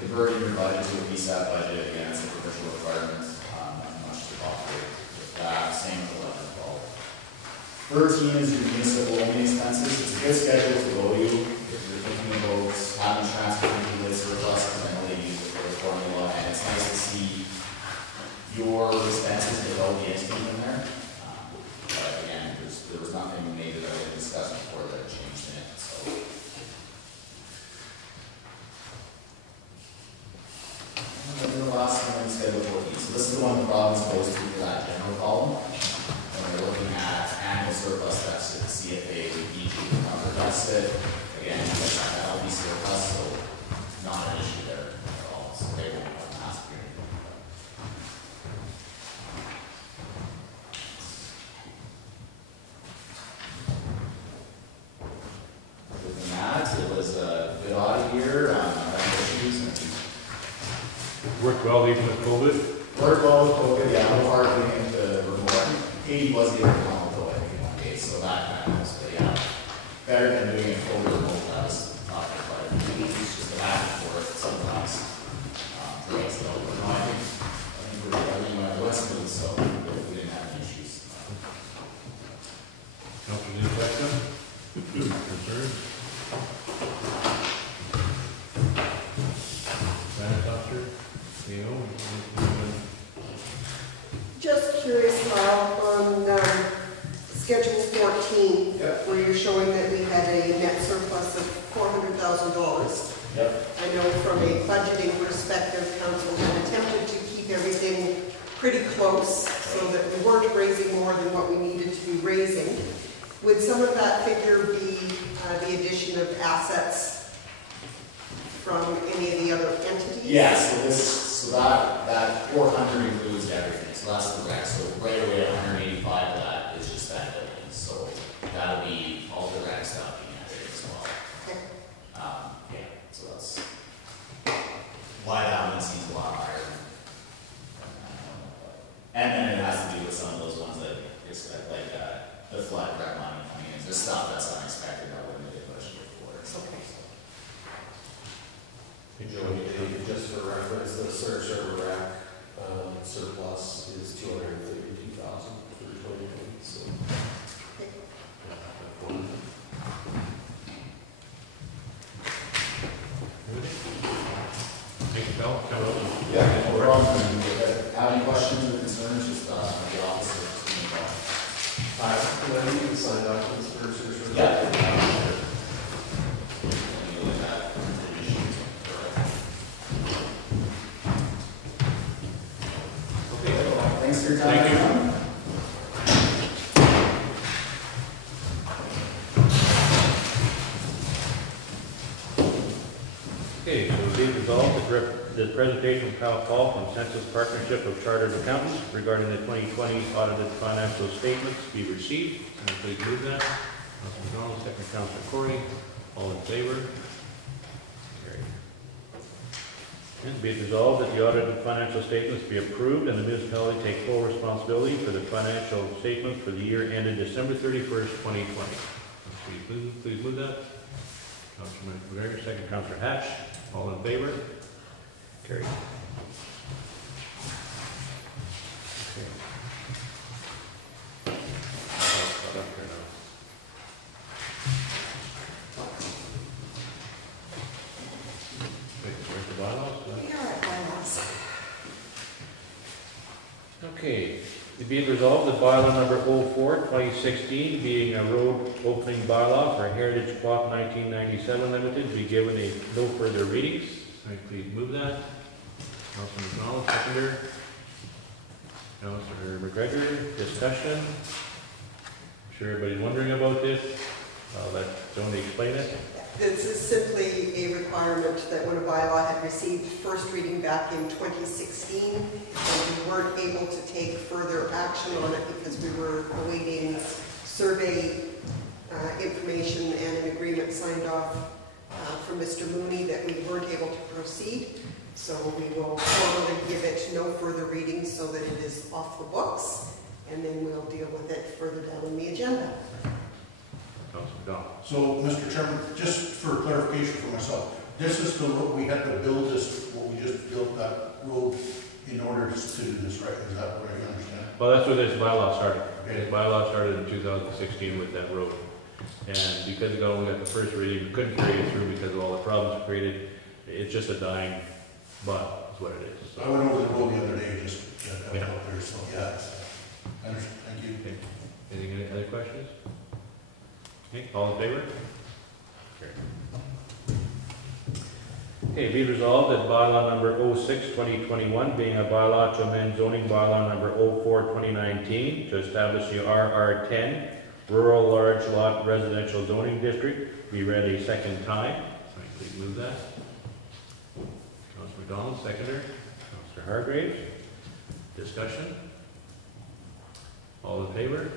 converting your budget to a PSAP budget. Again, it's a provincial requirement. Nothing much to operate with that. Same with 11 and 12. 13 is your municipal only expenses. It's a good schedule to go to if you're thinking about having transfer into the surplus, because I know they use it for the formula, and it's nice to see your expenses without the entity in there. But again, there was nothing major that we discussed before that changed in it. So. And then the last one is schedule 14. So this is the one the province goes to for that general column. When they're looking at annual surplus deficit to see if they would need to cover deficit. Again, you guys have a healthy surplus, so not an issue there at all. So they won't have to ask you anything. Other than that, it was a good audit year. Issues and Worked well even with COVID? worked well with COVID, yeah, no hard doing the remote. Katie was able to come out though, I think, one day, so that kind of helps, but yeah. Better than doing it over remote, that was talking about it. It's just a back and forth sometimes. Drags it over. No, I think we're smooth, so we didn't have any issues. Councilor, any questions? Concerns? Finance officer? Leo? Just curious, Kyle, on Schedule 14, Yep. where you're showing that we had a net surplus of $400,000. Yep. I know from a budgeting perspective, council had attempted to keep everything pretty close so that we weren't raising more than what we needed to be raising. Would some of that figure be the addition of assets from any of the other entities? Yeah, so that 400 includes everything, so that's the rec. So right away, 185 of that is just that building, so that'll be all the rec stuff being added as well. Okay. Yeah, so that's why that one seems a lot higher. And then it has to do with some of those ones that expect, like the flood rec money coming in. There's stuff that's unexpected that wouldn't have been budgeted for. Okay. Joey, just for reference, the search server rack surplus is $232,000 for 2020. So. Thanks, Bill. Yeah, no problem. Have any questions or concerns, just the office or just give me a call. Then you can sign documents for search server. Yeah. Thanks for your time. Thank you. Okay, so be resolved that the presentation from Kyle Paul from Census Partnership of Chartered Accountants regarding the 2020 audited financial statements be received. And please move that. Councilor McDonald, second Councilor Corey. All in favor? Carried. And be it resolved that the audited financial statements be approved and the municipality take full responsibility for the financial statements for the year ended December 31st, 2020. Please move that. Councilor McGregor, second Councilor Hatch. All in favor? Carried. Okay. Caught up here now. Wait, where's the bylaws? We are at bylaws. Okay, it be it resolved that bylaw number 04, 2016, being a road opening bylaw for Heritage Block 1997 Limited, be given a no further readings. Somebody please move that. Councilor McDonald, seconder. Councilor McGregor, discussion. I'm sure everybody's wondering about this. I'll let Tony explain it. This is simply a requirement that when a bylaw had received first reading back in 2016, and we weren't able to take further action on it because we were awaiting survey information and an agreement signed off from Mr. Mooney, that we weren't able to proceed. So we will formally give it no further readings so that it is off the books, and then we'll deal with it further down in the agenda. So, Mr. Chairman, just for clarification for myself, this is the road, we had to build this, what we just built that road in order to do this, right? Is that what I understand? Well, that's where this bylaw started. Okay. This bylaw started in 2016 with that road. And because it only got the first reading, we couldn't carry it through because of all the problems it created. It's just a dying bylaw, is what it is. So, I went over the road the other day, just got Yeah. out there, so yeah. I understand. Thank you. any other questions? Okay, all in favor? Carried. Okay, be resolved that bylaw number 06, 2021, being a bylaw to amend zoning bylaw number 04, 2019, to establish the RR10, Rural Large Lot Residential Zoning District, be read a second time. Sorry, please move that. Councilor McDonald, seconder. Councilor Hargraves. Discussion? All in favor?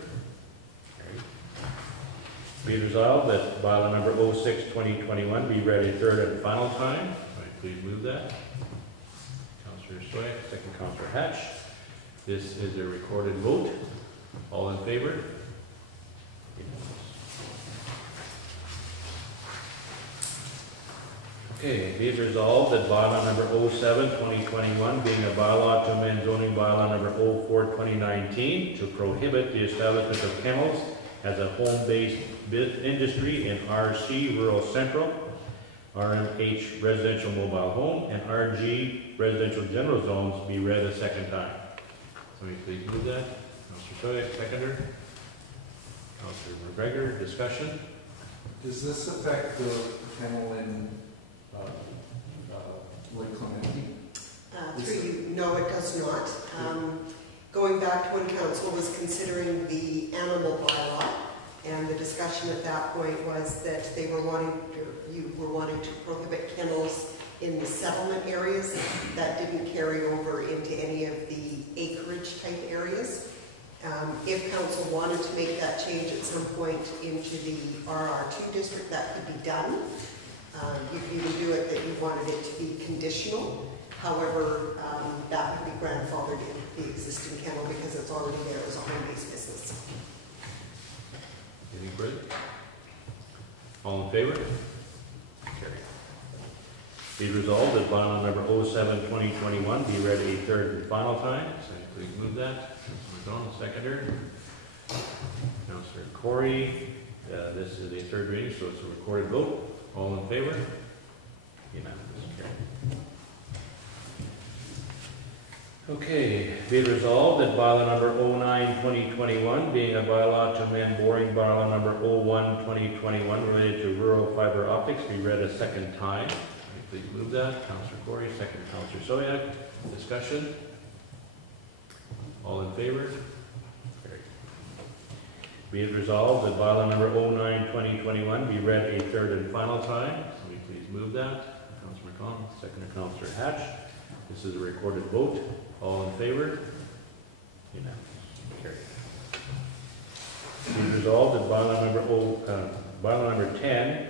Carried. Be resolved that bylaw number 06, 2021 be read a third and final time. Right, please move that. Councilor Stoyak, second Councilor Hatch. This is a recorded vote. All in favor? Okay, be it resolved that bylaw number 07, 2021, being a bylaw to amend zoning bylaw number 04, 2019, to prohibit the establishment of kennels as a home-based industry in RC Rural Central, RMH Residential Mobile Home, and RG Residential General Zones be read a second time. Somebody please move that. Councilor Stoyak, seconder. Councilor McGregor, discussion. Does this affect the kennel in Lake Clemente? Through you, no, it does not. Going back to when council was considering the animal bylaw, and the discussion at that point was that they were wanting, or you were wanting to prohibit kennels in the settlement areas. That didn't carry over into any of the acreage type areas. If council wanted to make that change at some point into the RR2 district, that could be done. You could even do it that you wanted it to be conditional. However, that would be grandfathered in the existing kennel because it's already there as a home-based business. Anything further? All in favor? Carried. Be resolved that bylaw number 07, 2021 be read a third and final time. So please move that. Councilor McDonald, seconder. Councilor Corey. This is a third reading, so it's a recorded vote. All in favor? Unanimous. Carried. Okay, be it resolved that bylaw number 09, 2021, being a bylaw to amend boring bylaw number 01, 2021, related to rural fiber optics, be read a second time. Please move that. Councilor Corey, second Councilor Soyak. Discussion? All in favor? Carried. Be it resolved that bylaw number 09, 2021 be read a third and final time. Somebody please move that. Councilor McConnell, second Councilor Hatch. This is a recorded vote. All in favor? Unanimous. Carried. Be resolved that bylaw number 10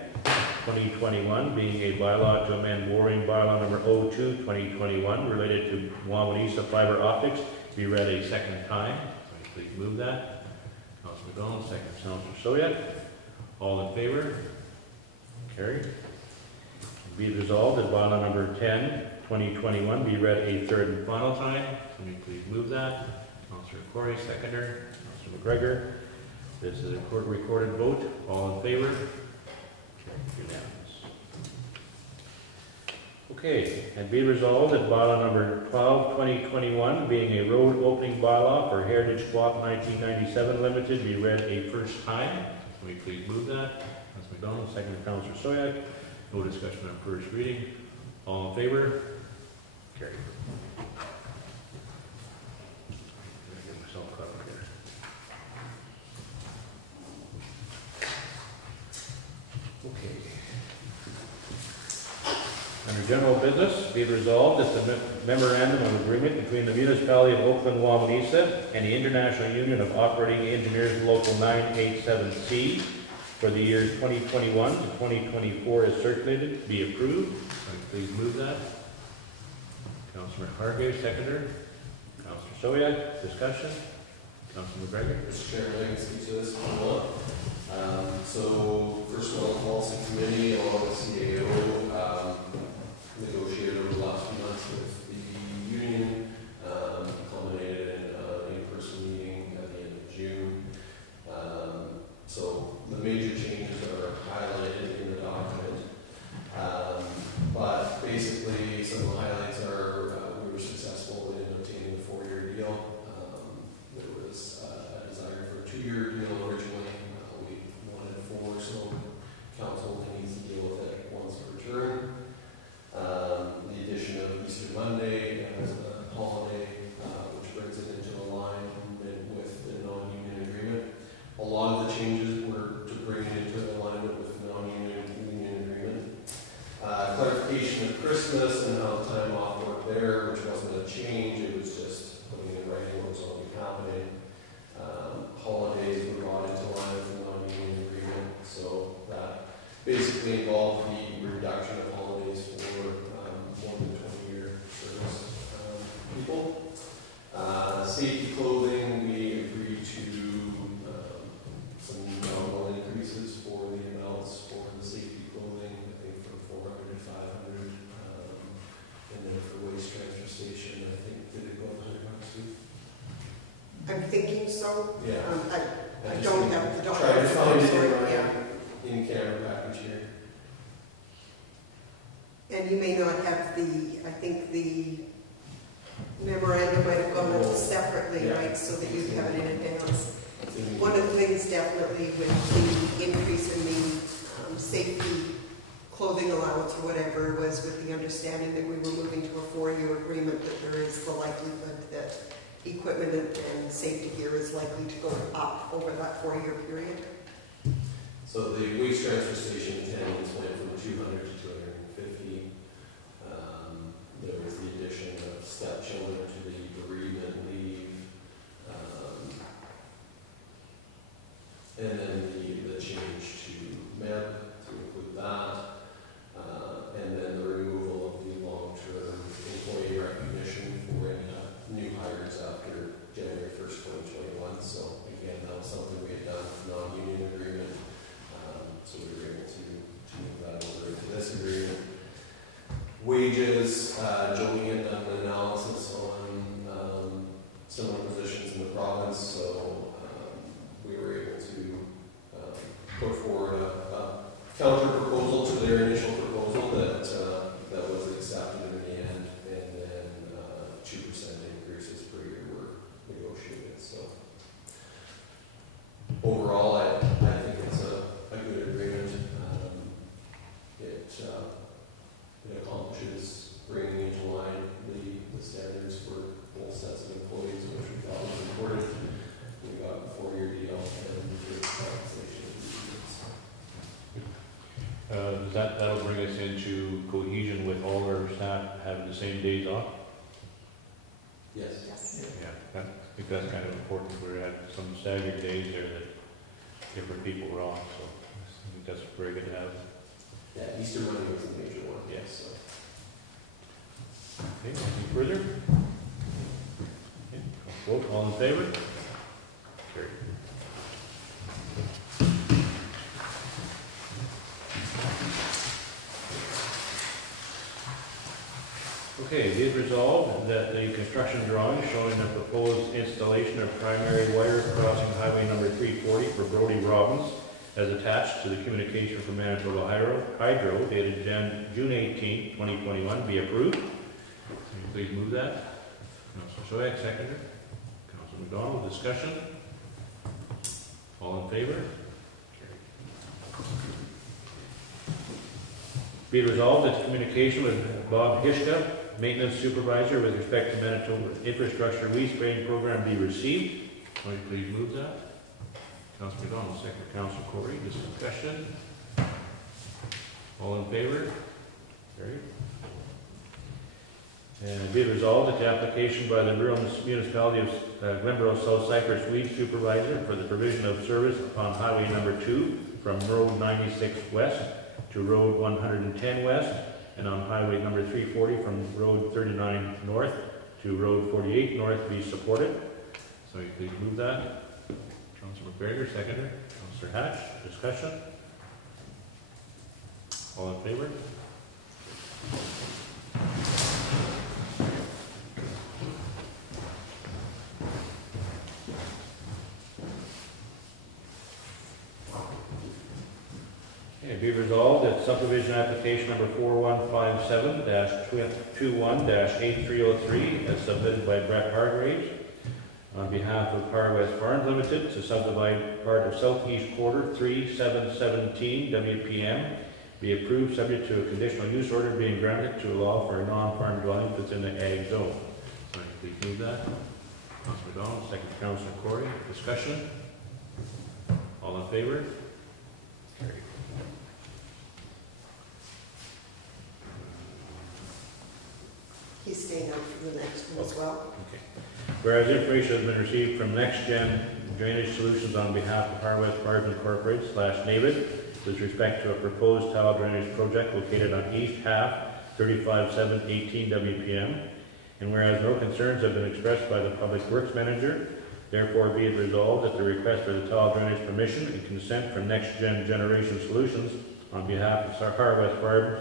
2021, being a bylaw to amend warring bylaw number 02, 2021, related to Wawanesa fiber optics, be read a second time. Please move that. Councilor McDonald, second. Councilor Soya. All in favor? Carried. Be it resolved that bylaw number 10, 2021, be read a third and final time. Can you please move that? Councilor Corey, seconder. Councilor McGregor. This is a recorded vote. All in favor? Unanimous. Okay, and be resolved that bylaw number 12, 2021, being a road opening bylaw for Heritage Block 1997 Limited, be read a first time. Can we please move that? Councilor McDonald, second by Councilor Soyak. No discussion on first reading. All in favor? Carried. Get myself covered here. Okay. Under general business, be it resolved that the memorandum of agreement between the Municipality of Oakland-Wawanesa and the International Union of Operating Engineers Local 987C for the years 2021 to 2024 is circulated, be approved. Please move that. Councilor Hargreaves, seconder. Councilor Soyak, discussion. Councilor McGregor. Mr. Chairman, I can speak to this if you want. So, first of all, the policy committee, along with CAO, negotiated over the last few months with the union, culminated in an in-person meeting at the end of June. So, the major changes are highlighted in the document. But basically, some of the highlights are we were successful in obtaining a 4-year deal. There was a desire for a 2-year deal originally. We wanted 4, so council needs to deal with it once a return. The addition of Easter Monday as a holiday, which brings it into alignment with the non-union agreement. A lot of the changes were to bring it into alignment with the non-union agreement. Clarification of Christmas and how the time off worked there, which wasn't a change, it was just putting in writing what was going to be happening. Holidays were brought into line with the non-union agreement, so that basically involved the reduction of holidays for more than 20-year service people. Safety clothing, we agreed to some nominal increases for the amounts for the safety clothing, I think from 400 to 500. And then for waste transfer station, I think, did it go up $100 too? I'm thinking so. Yeah. I don't have the Try to document. find it Yeah. in camera package here. And you may not have I think the memorandum might have gone out separately, Yeah. right, so that you'd have it in advance. It's in- One of the things definitely with the increase in the safety clothing allowance or whatever was with the understanding that we were moving to a 4-year agreement, that there is the likelihood that equipment and safety gear is likely to go up over that 4-year period. So the waste transfer station attendance went from 200 to 250. There was the addition of stepchildren to the bereavement leave. And then the change to MEP to include that. And then the removal of the long-term employee recognition for any new hires after January 1st, 2021. So again, that was something we had done with non-union agreement. So we were able to move that over into this agreement. Wages, Jolene had done an analysis on similar positions in the province, so we were able to put forward a counter proposal to their initial proposal that was accepted in the end, and then 2% increases per year were negotiated. So overall, I think it's a good agreement. It accomplishes bringing into line the standards for both sets of employees, which we thought was important. We got a 4-year deal and good compensation. That'll bring us into cohesion with all our staff having the same days off? Yes. Yes. Yeah, I think that's kind of important. We had some staggered days there that different people were off, so I think that's very good to have. Yeah, Easter Monday was the major one, Yes. so. Okay, anything further? Okay, vote, all in favor? Carried. Okay, be it resolved that the construction drawing showing the proposed installation of primary wire crossing highway number 340 for Brody Robbins as attached to the communication from Manitoba Hydro dated June 18, 2021 be approved. Can you please move that? Councilor Soyak, seconder. Councilor McDonald, discussion. All in favor? Carried. Be it resolved that communication with Bob Hishka, maintenance supervisor with respect to Manitoba infrastructure weed spraying program be received. Will you please move that? Councilor McDonald, second. Councilor Corey, discussion. All in favor? Carried. And be it resolved that the application by the Municipality of Glenboro South Cypress weed supervisor for the provision of service upon highway number 2 from road 96 west to road 110 west and on highway number 340 from road 39 north to road 48 north be supported. So you please move that. Councilor McGregor, seconder. Councilor Hatch, discussion. All in favor? Be resolved that subdivision application number 4157-21-8303 as submitted by Brett Hargraves on behalf of Par West Farms Limited to subdivide part of southeast quarter 3717 WPM be approved subject to a conditional use order being granted to allow for a non-farm dwelling within the ag zone. So please move that. Councilor McDonald, second. Councilor Corey, discussion. All in favor? Carried. He's staying out for the next one as well. Okay. Whereas information has been received from Next Gen Drainage Solutions on behalf of Par West Farms Incorporated /NAVID with respect to a proposed tile drainage project located on east half 35-7-18 WPM, and whereas no concerns have been expressed by the Public Works Manager, therefore be it resolved that the request for the tile drainage permission and consent from Next Gen Generation Solutions on behalf of Par West Farms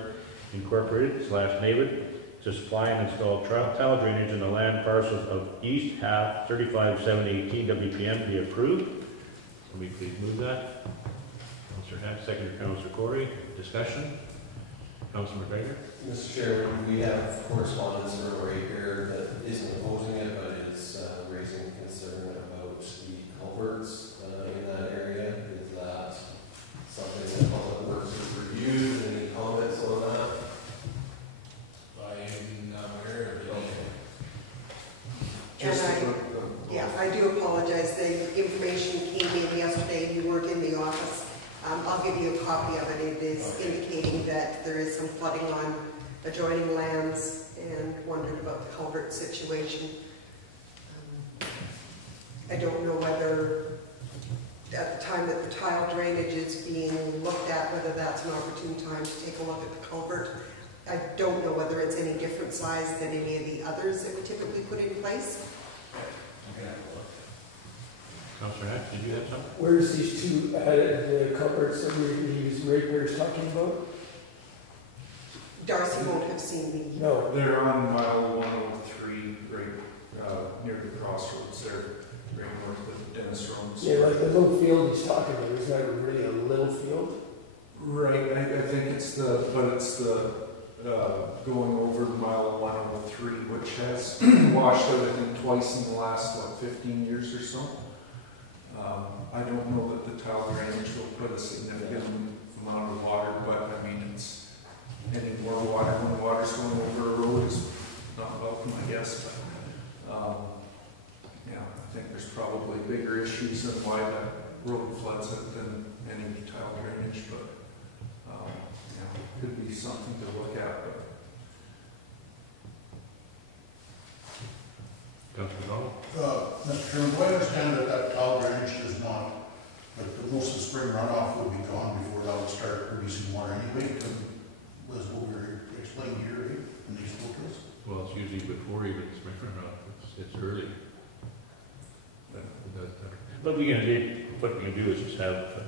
Incorporated /NAVID to supply and install tile drainage in the land parcels of east half 35-7-18 WPM be approved. Can we please move that? Councilor Hatch, second. Councilor Corey. Discussion. Councilor McGregor. Mr. Chair, we have correspondence right here that isn't opposing it, but is raising concern about the culverts in that area. Is that something that Public Works has reviewed? Any comments on that? I do apologize. The information came in yesterday and you weren't in the office. I'll give you a copy of it. It is indicating that there is some flooding on adjoining lands and wondered about the culvert situation. I don't know whether at the time that the tile drainage is being looked at, whether that's an opportune time to take a look at the culvert. I don't know whether it's any different size than any of the others that we typically put in place. Councilor Hatch, did you have something? Where's these two, the culverts that these ratepayers talking about? Darcy won't have seen the... No. They're on mile 103, right near the crossroads there, right north of Dennis Roads. Yeah, like the little field he's talking about, is that really a little field? Right, I think it's the going over mile 103, which has washed out, I think, twice in the last, 15 years or so. I don't know that the tile drainage will put a significant amount of water, but I mean, it's any more water when water's going over a road is not welcome, I guess. But yeah, I think there's probably bigger issues than why the road floods it than any tile drainage, but yeah, could be something to look at. But Councilor McDonald. Mr. Chairman, do I understand that tile drainage does not, like most of the spring runoff would be gone before that would start producing water anyway, was what we were explaining here, right, in these photos. Well, it's usually before even spring runoff, it's early. But what we can do is just have a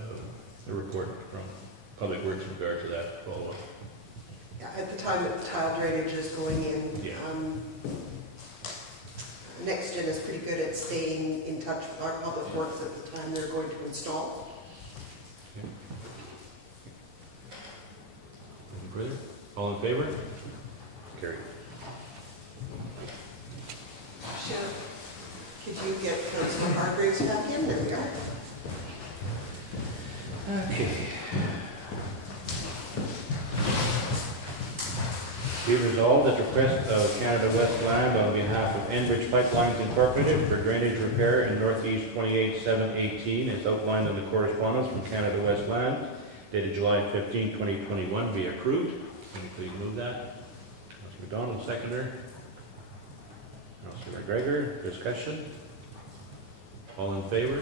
report from Public Works in regard to that follow-up. Yeah, at the time that the tile drainage is going in, Yeah. NextGen is pretty good at staying in touch with our Public Works at the time they're going to install. Any further? All in favor? Carried. Sure. Could you get Councilor Hargraves back in? There we are. Okay. Be resolved at the request of Canada West Land on behalf of Enbridge Pipelines Incorporated for drainage repair in Northeast 28718 is outlined in the correspondence from Canada West Land dated July 15, 2021 be approved. Can you please move that? Councilor McDonald, seconder. Councilor McGregor, discussion. All in favor?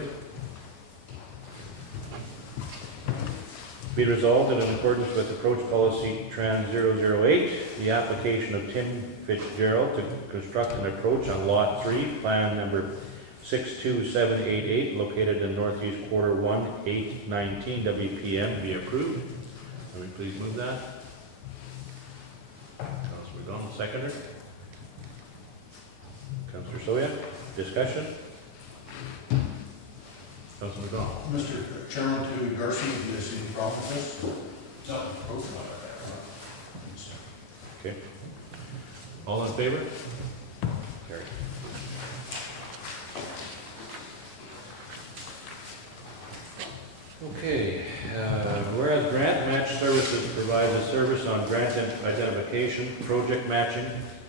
Be resolved that in accordance with Approach Policy Trans 008, the application of Tim Fitzgerald to construct an approach on Lot 3, Plan number 62788, located in Northeast Quarter 1, 819 WPM, be approved. Can we please move that? Councilor McDonald, seconder. Councilor Soya, discussion. Councilor McDonald. Mr. Chairman, to Darcy, do you see any problem with this? No, approach not that. Okay. All in favor? Carried. Okay, whereas Grant Match Services provides a service on grant identification, project matching,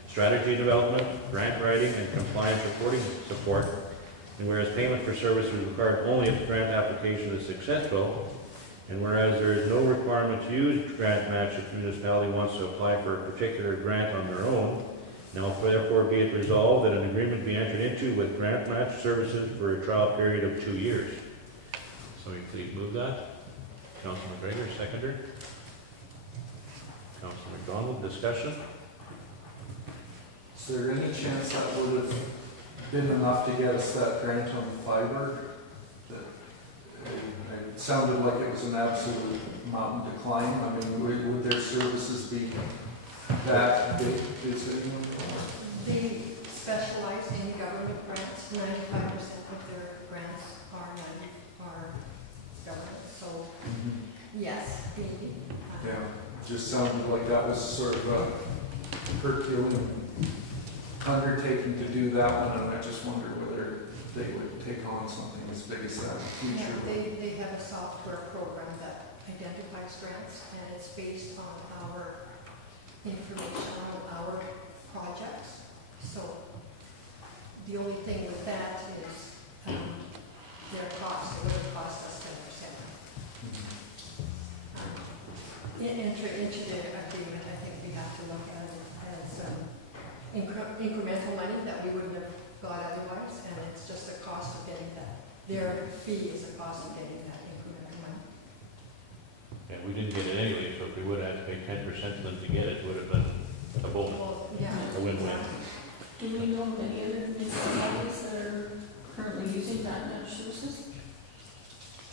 strategy development, grant writing, and compliance reporting support, and whereas payment for service is required only if the grant application is successful, and whereas there is no requirement to use grant match if the municipality wants to apply for a particular grant on their own, now therefore be it resolved that an agreement be entered into with grant match services for a trial period of 2 years. So you please move that. Councilor McGregor, seconder. Councilor McDonald, discussion. Is there any chance that would have been enough to get us that grant on fiber? It sounded like it was an absolute mountain to climb. I mean, would their services be that big? Is it? They specialize in government grants. 95% of their grants are government. So, yes, Yeah, it just sounded like that was sort of a Herculean undertaking to do that one, and I just wonder whether they would take on something as big as that in the yeah, future. they have a software program that identifies grants, and it's based on our information on our projects. So the only thing with that is their cost. It would cost us 10%. Enter into the agreement, I think we have to look at it as incremental money that we wouldn't have got otherwise, and it's just the cost of getting that. Their fee is the cost of getting that incremental money. Yeah, we didn't get it anyway, so if we would have had to pay 10% to them to get it, would have been a bonus, Well, yeah. a win-win. Do we know of any other municipalities that are currently using that match services?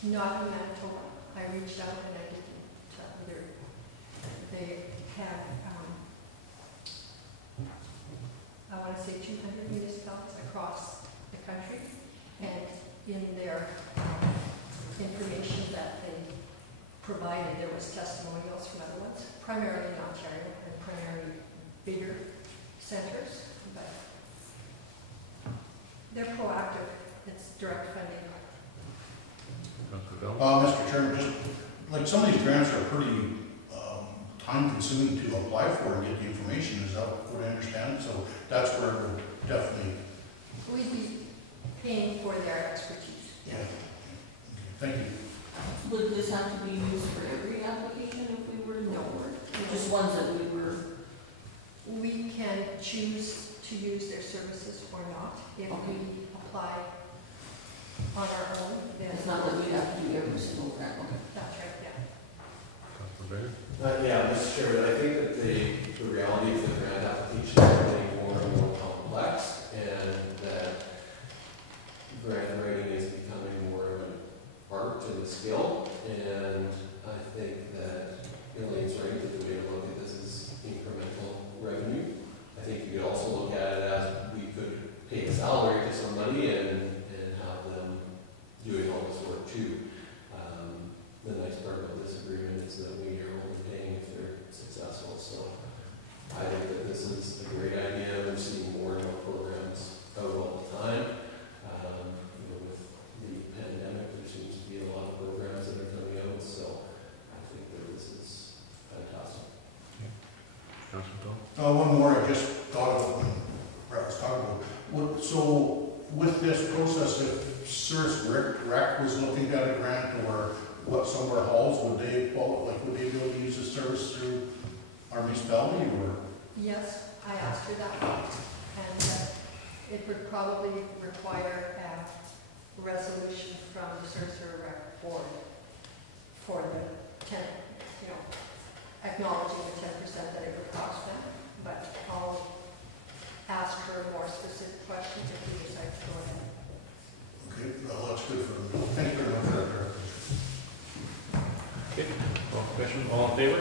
Not in Manitoba. I reached out and I didn't either. They have, I want to say 200 municipalities across the country, and in their information that they provided, there was testimonials from other ones, primarily in Ontario and primarily bigger centers, but they're proactive. It's direct funding. Councilor Bell? Mr. Chairman, just, like, some of these grants are pretty time-consuming to apply for and get the information, is that what I understand? So that's where it would definitely, We'd be paying for their expertise. yeah. Thank you. Would this have to be used for every application if we were to know? Just ones that we were? We can choose to use their services or not. If we apply on our own, then It's not that we have to do every single grant, okay. that's right. Yeah, Mr. Chairman, I think that the reality of the grant application is getting more and more complex, and that grant writing is becoming more of an art and a skill, and I think that Elaine's right that the way to look at this is incremental revenue. I think you could also look at it as we could pay a salary to somebody and have them doing all this work too. The nice part about this agreement is that we are only paying if they're successful. So I think that this is a great idea. We're seeing more and more programs out all the time. With the pandemic, there seems to be a lot of programs that are coming out. So I think that this is fantastic. Councilor Paul? One more, I just thought of when Brett was talking about. So with this process, if Sirs Rec was looking at a grant or what some of our halls, would they be able to use the service through our municipality or? Yes, I asked her that, and it would probably require a resolution from the Surveyor Rec Board for the 10, acknowledging the 10% that it would cost them. But I'll ask her more specific questions if we decide to go ahead. Okay, well, that's good for them. Thank you very much for that clarification. Okay, question, all in favor?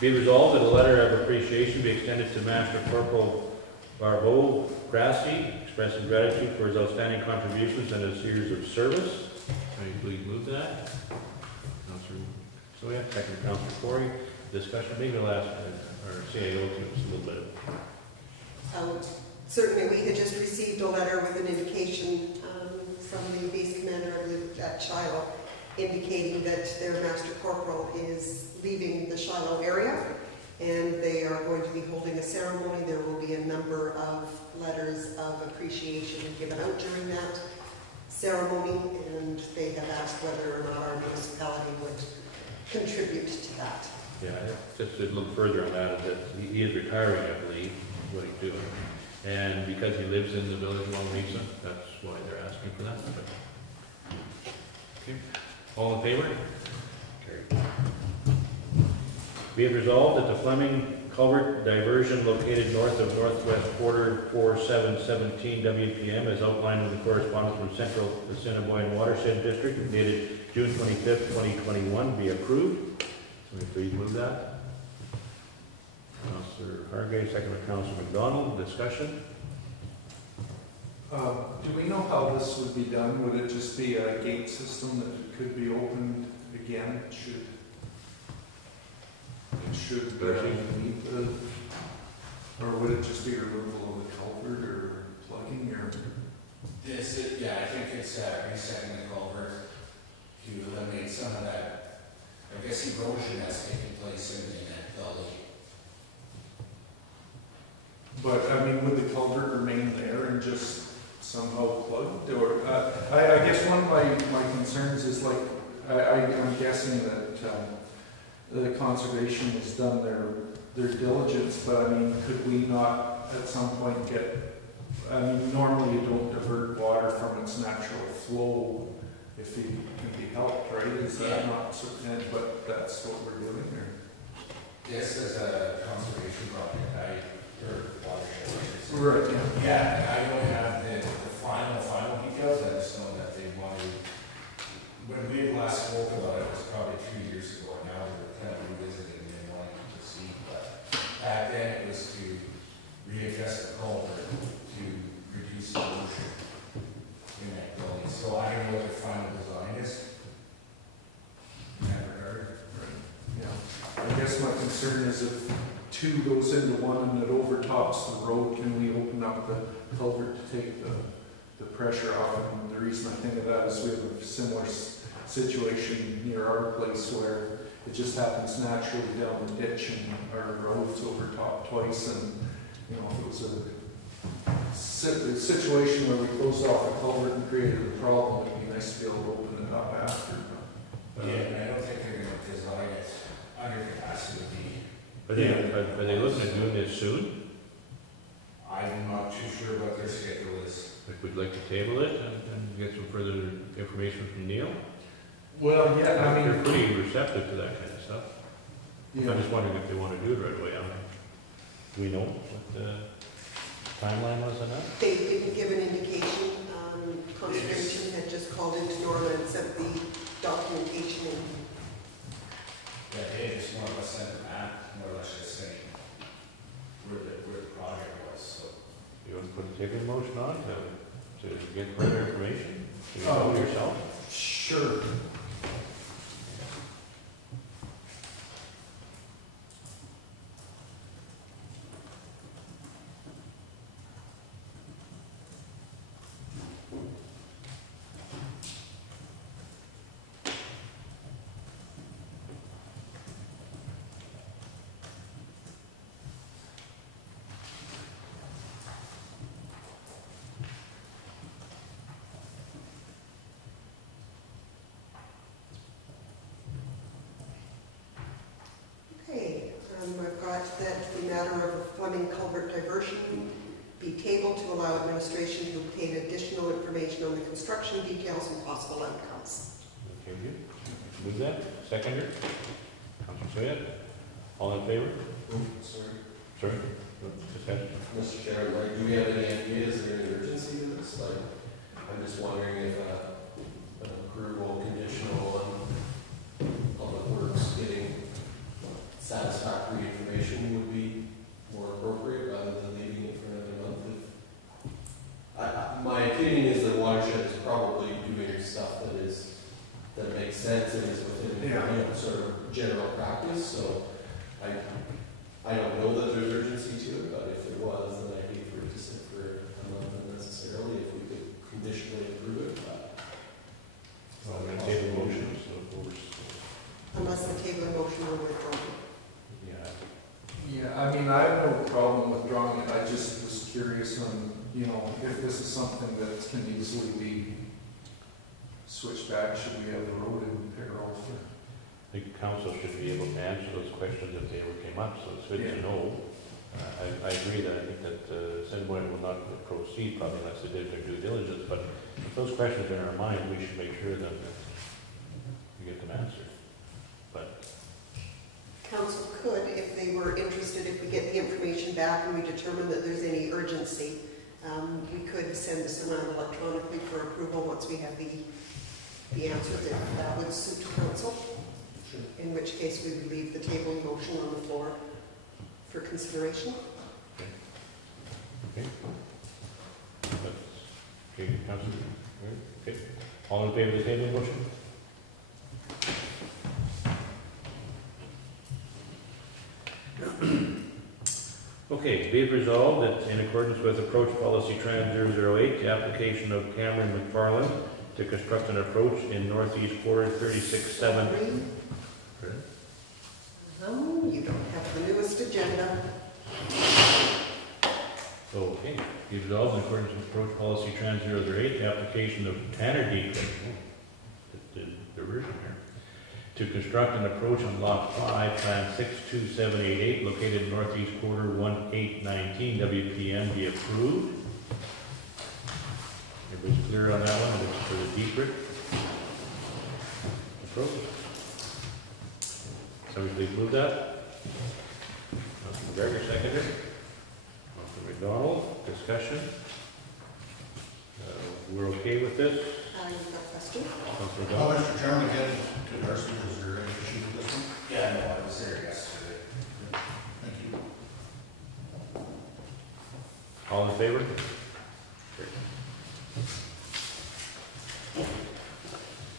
Be resolved that a letter of appreciation be extended to Master Corporal Barbeau Grassi, expressing gratitude for his outstanding contributions and his years of service. Can you please move that? Councilor Soya, second Councilor Corey. Discussion, maybe I'll ask our CAO to give us a little bit. Certainly, we had just received a letter with an indication from the base commander, I believe, at Shiloh, indicating that their Master Corporal is leaving the Shiloh area, and they are going to be holding a ceremony. There will be a number of letters of appreciation given out during that ceremony, and they have asked whether or not our municipality would contribute to that. Yeah, just to look further on that, that he is retiring, I believe, is what he's doing. And because he lives in the village of Wawanesa, that's why they're asking for that. Okay. All in favor? Carried. Be it resolved that the Fleming Culvert diversion located north of Northwest Quarter 4717 WPM as outlined in the correspondence from Central Assiniboine Watershed District dated June 25th, 2021 be approved. Can we please move that? Councillor Hargreaves, second by Councillor McDonald. Discussion? Do we know how this would be done? Would it just be a gate system that could be opened again? Meet the, or would it just be removal of the culvert or plugging or? I think it's resetting the culvert to eliminate some of that, I guess, erosion that's taking place in that gully. But I mean, would the culvert remain there and just somehow plugged? Or I guess one of my concerns is like I'm guessing that the conservation has done their diligence, but I mean, could we not at some point normally you don't divert water from its natural flow if it can be helped, right? Is that not certain? But that's what we're doing here. This is a conservation project. Watershed. Right. Yeah, I don't have the final details. I just know that they wanted. When we last spoke about it, it was probably 2 years ago. Now they're kind of revisiting and wanting to see. But back then it was to readjust the culvert to reduce the erosion in that building. So I don't know what the final design is in that regard. Yeah. I guess my concern is if two goes into one and it overtops the road, can we open up the culvert to take the pressure off? And the reason I think of that is we have a similar situation near our place where it just happens naturally down the ditch and our road's overtopped twice. And if it was a situation where we closed off the culvert and created a problem, it'd be nice to be able to open it up after. And I don't think they're going to design it under capacity. Are they looking at doing this soon? I'm not too sure what their schedule is. If we'd like to table it and get some further information from Neil. Well, yeah, I They're mean, pretty receptive to that kind of stuff. yeah. I'm just wondering if they want to do it right away. Do we know what the timeline was on that? They didn't give an indication. Conservation had just called into Norma and sent the documentation in. Yeah, they just more or less sent a map, more or less just saying where the project was, so. You want to put a table motion on to get further information? You know yourself? Sure. Okay, I've got that the matter of a Fleming culvert diversion be tabled to allow administration to obtain additional information on the construction details and possible outcomes. Okay, you. Move that. Seconder? Councilor Soya? All in favor? Sorry. Sorry? Discussion? Mr. Chairman, like, do we have any ideas or any urgency to this? Like, I'm just wondering if an approval conditional on public works getting satisfactory information would be more appropriate rather than leaving it for another month. My opinion is that watershed is probably doing stuff that makes sense and is within, sort of general practice, so I don't know that there's urgency to it, but if there was, then I'd hate for it to sit for a month unnecessarily if we could conditionally approve it, but. Well, I'm going to table motion, so Unless the table and motion are withdrawn. yeah. Yeah, I mean, I have no problem withdrawing it, I just was curious on, if this is something that can easily be switched back, should we have the road in peril for? I think council should be able to answer those questions if they ever came up, so it's good to know. I agree that I think that Sandpoint will not proceed probably unless they did their due diligence, but if those questions are in our mind, we should make sure that we get them answered. But Council could, if they were interested, if we get the information back and we determine that there's any urgency, we could send this around electronically for approval once we have the answers, if that would suit council. Sure. In which case we would leave the table motion on the floor for consideration. okay. Okay, council. Okay. All in favor of the table motion? Okay, be it resolved that in accordance with Approach Policy Trans 008, the application of Cameron McFarland to construct an approach in northeast quarter 36-7. You don't have the newest agenda. Okay, be it resolved in accordance with Approach Policy Trans 008, the application of Tanner D. The diversion here, to construct an approach on Lot 5, Plan 62788, located northeast quarter 1819 WPN, be approved. Everybody's clear on that one? It's for the deep root approach. Somebody please move that. Councilor McGregor, seconded. Councilor McDonald, discussion. We're okay with this? You've got a question? Councilor Well, McDonald? Mr. Chairman, again, to Darcy, is there any issue with this one? Yeah, no, I was there yesterday. Thank you. All in favor?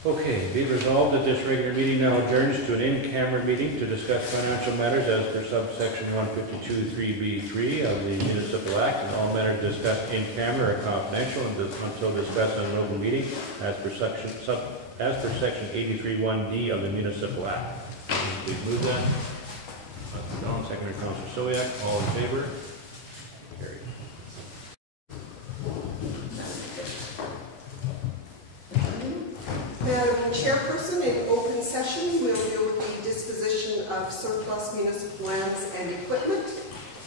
Okay, be resolved that this regular meeting now adjourns to an in-camera meeting to discuss financial matters as per subsection 152(3)(b)(3) of the Municipal Act, and all matters discussed in camera are confidential until discussed in an open meeting as per section 83(1)(d) of the Municipal Act. Please move that. Councilor Don, secondary Councilor Soyak, all in favor? Carried. Madam Chairperson, in open session, we'll deal with the disposition of surplus municipal lands and equipment.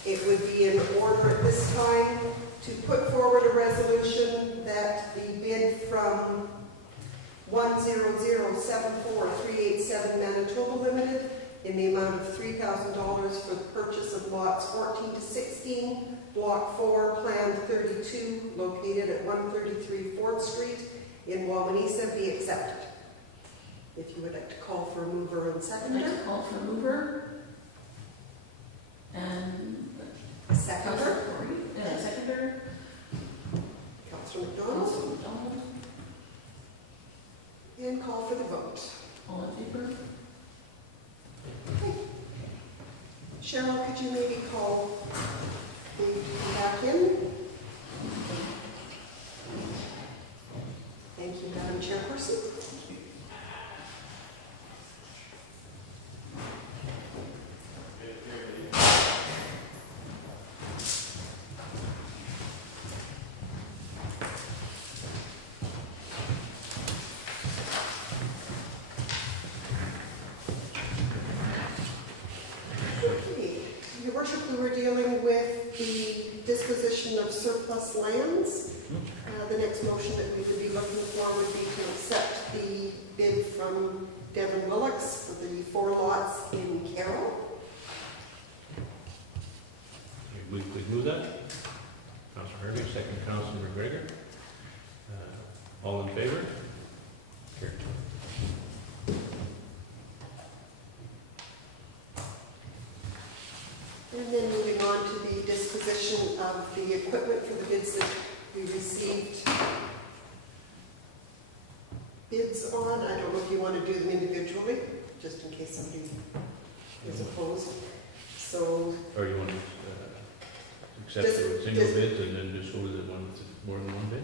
It would be in order at this time to put forward a resolution that the bid from 100743887 Manitoba Limited in the amount of $3,000 for the purchase of lots 14 to 16, Block 4, Plan 32, located at 133 4th Street in Wawanesa be accepted. If you would like to call for a mover and I'd seconder. like to call for a mover. And Seconder. Councillor Corey, seconder. Councillor McDonald. Councillor McDonald, And call for the vote. all in favor? Cheryl, could you maybe call the people back in? Thank you, Madam Chairperson. Okay. Your Worship, we were dealing with the disposition of surplus lands. The next motion that we would be looking for would be to accept the bid from Devin Willix for the 4 lots in Carroll. Will you please move that? Councillor Harvey, second Councillor McGregor. All in favor? Carried. And then moving on to the disposition of the equipment for the bids that we received bids on. I don't know if you want to do them individually, just in case somebody is opposed. So, Or you want to accept Just- the single just- bids and then just go with the one with more than one bid?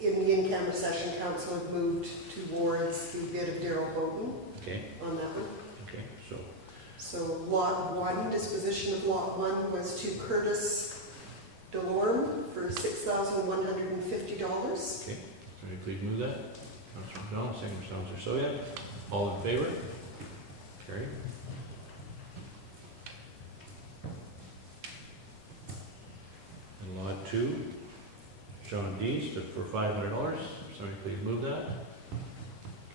in the in-camera session, council had moved towards the bid of Darrell Bowden Okay, on that one. okay, so, So lot 1, disposition of lot 1 was to Curtis Delorme for $6,150. okay. Can you please move that? Councillor McDonald, second Councillor Soya. All in favor? Carried. And lot 2, Sean Dees for $500. Somebody please move that.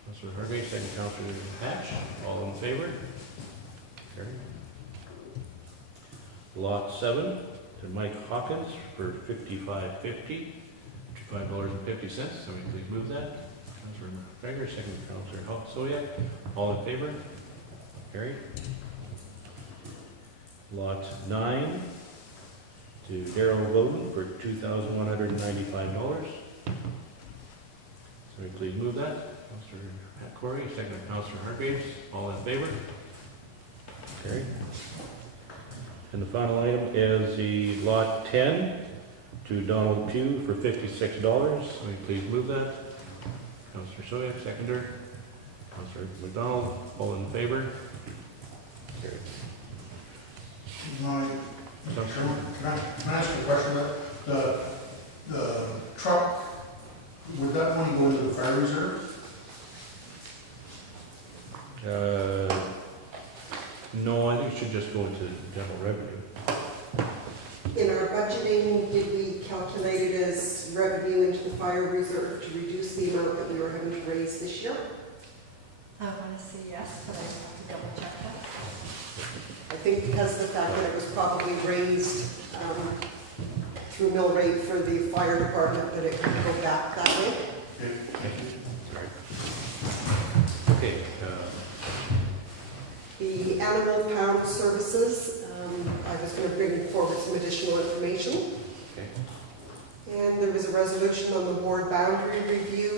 Councillor Harvey, second Councillor Hatch. All in favor? Carried. Lot 7 to Mike Hawkins for $55.50. $55.50. Somebody please move that. Councillor McGregor, second Councillor Soya. All in favor? Carried. Lot 9 to Darrell Bowden for $2,195. Somebody please move that. Councillor Corey, second Councillor Hargraves. All in favor? Carried. And the final item is the lot 10 to Donald Pugh for $56. Somebody please move that. Councillor Soya, seconder. Councillor McDonald, all in favor? Carried. Mr. Chairman, can I ask you a question? The truck, would that money go into the fire reserve? No, I think it should just go into general revenue. In our budgeting, did we calculate it as revenue into the fire reserve to reduce the amount that we were having to raise this year? I want to say yes, but I have to double check that. I think because of the fact that it was probably raised through mill rate for the fire department, that it could go back that way. Thank you. Sorry. Okay, The animal pound services, I was going to bring forward some additional information. okay. And there was a resolution on the board boundary review.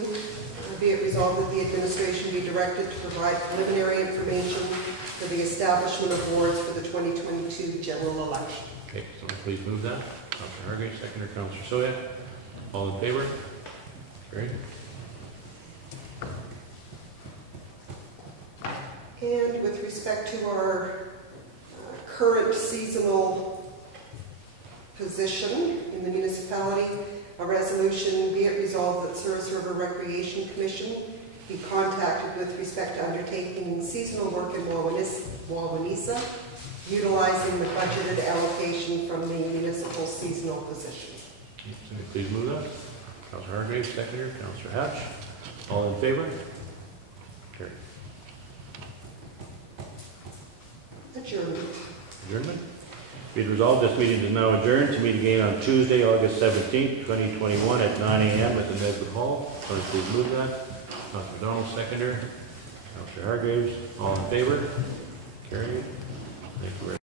Be it resolved that the administration be directed to provide preliminary information for the establishment of wards for the 2022 general election. Okay, so please move that. Councillor Hargreaves, seconder, Councillor Soya. All in favor? Carried. And with respect to our current seasonal position in the municipality, a resolution be it resolved that Souris River Recreation Commission be contacted with respect to undertaking seasonal work in Wawanesa, utilizing the budgeted allocation from the municipal seasonal position. Please move that. Councillor Hargraves, seconder. Councillor Hatch. All in favor? Carried. Adjournment. Adjournment. Be it resolved, this meeting is now adjourned to meet again on Tuesday, August 17th, 2021 at 9 a.m. at the Medford Hall. Clerk, please move that. Councillor McDonald, seconder. Councillor Hargraves. All in favor? Carried. Thank you very much.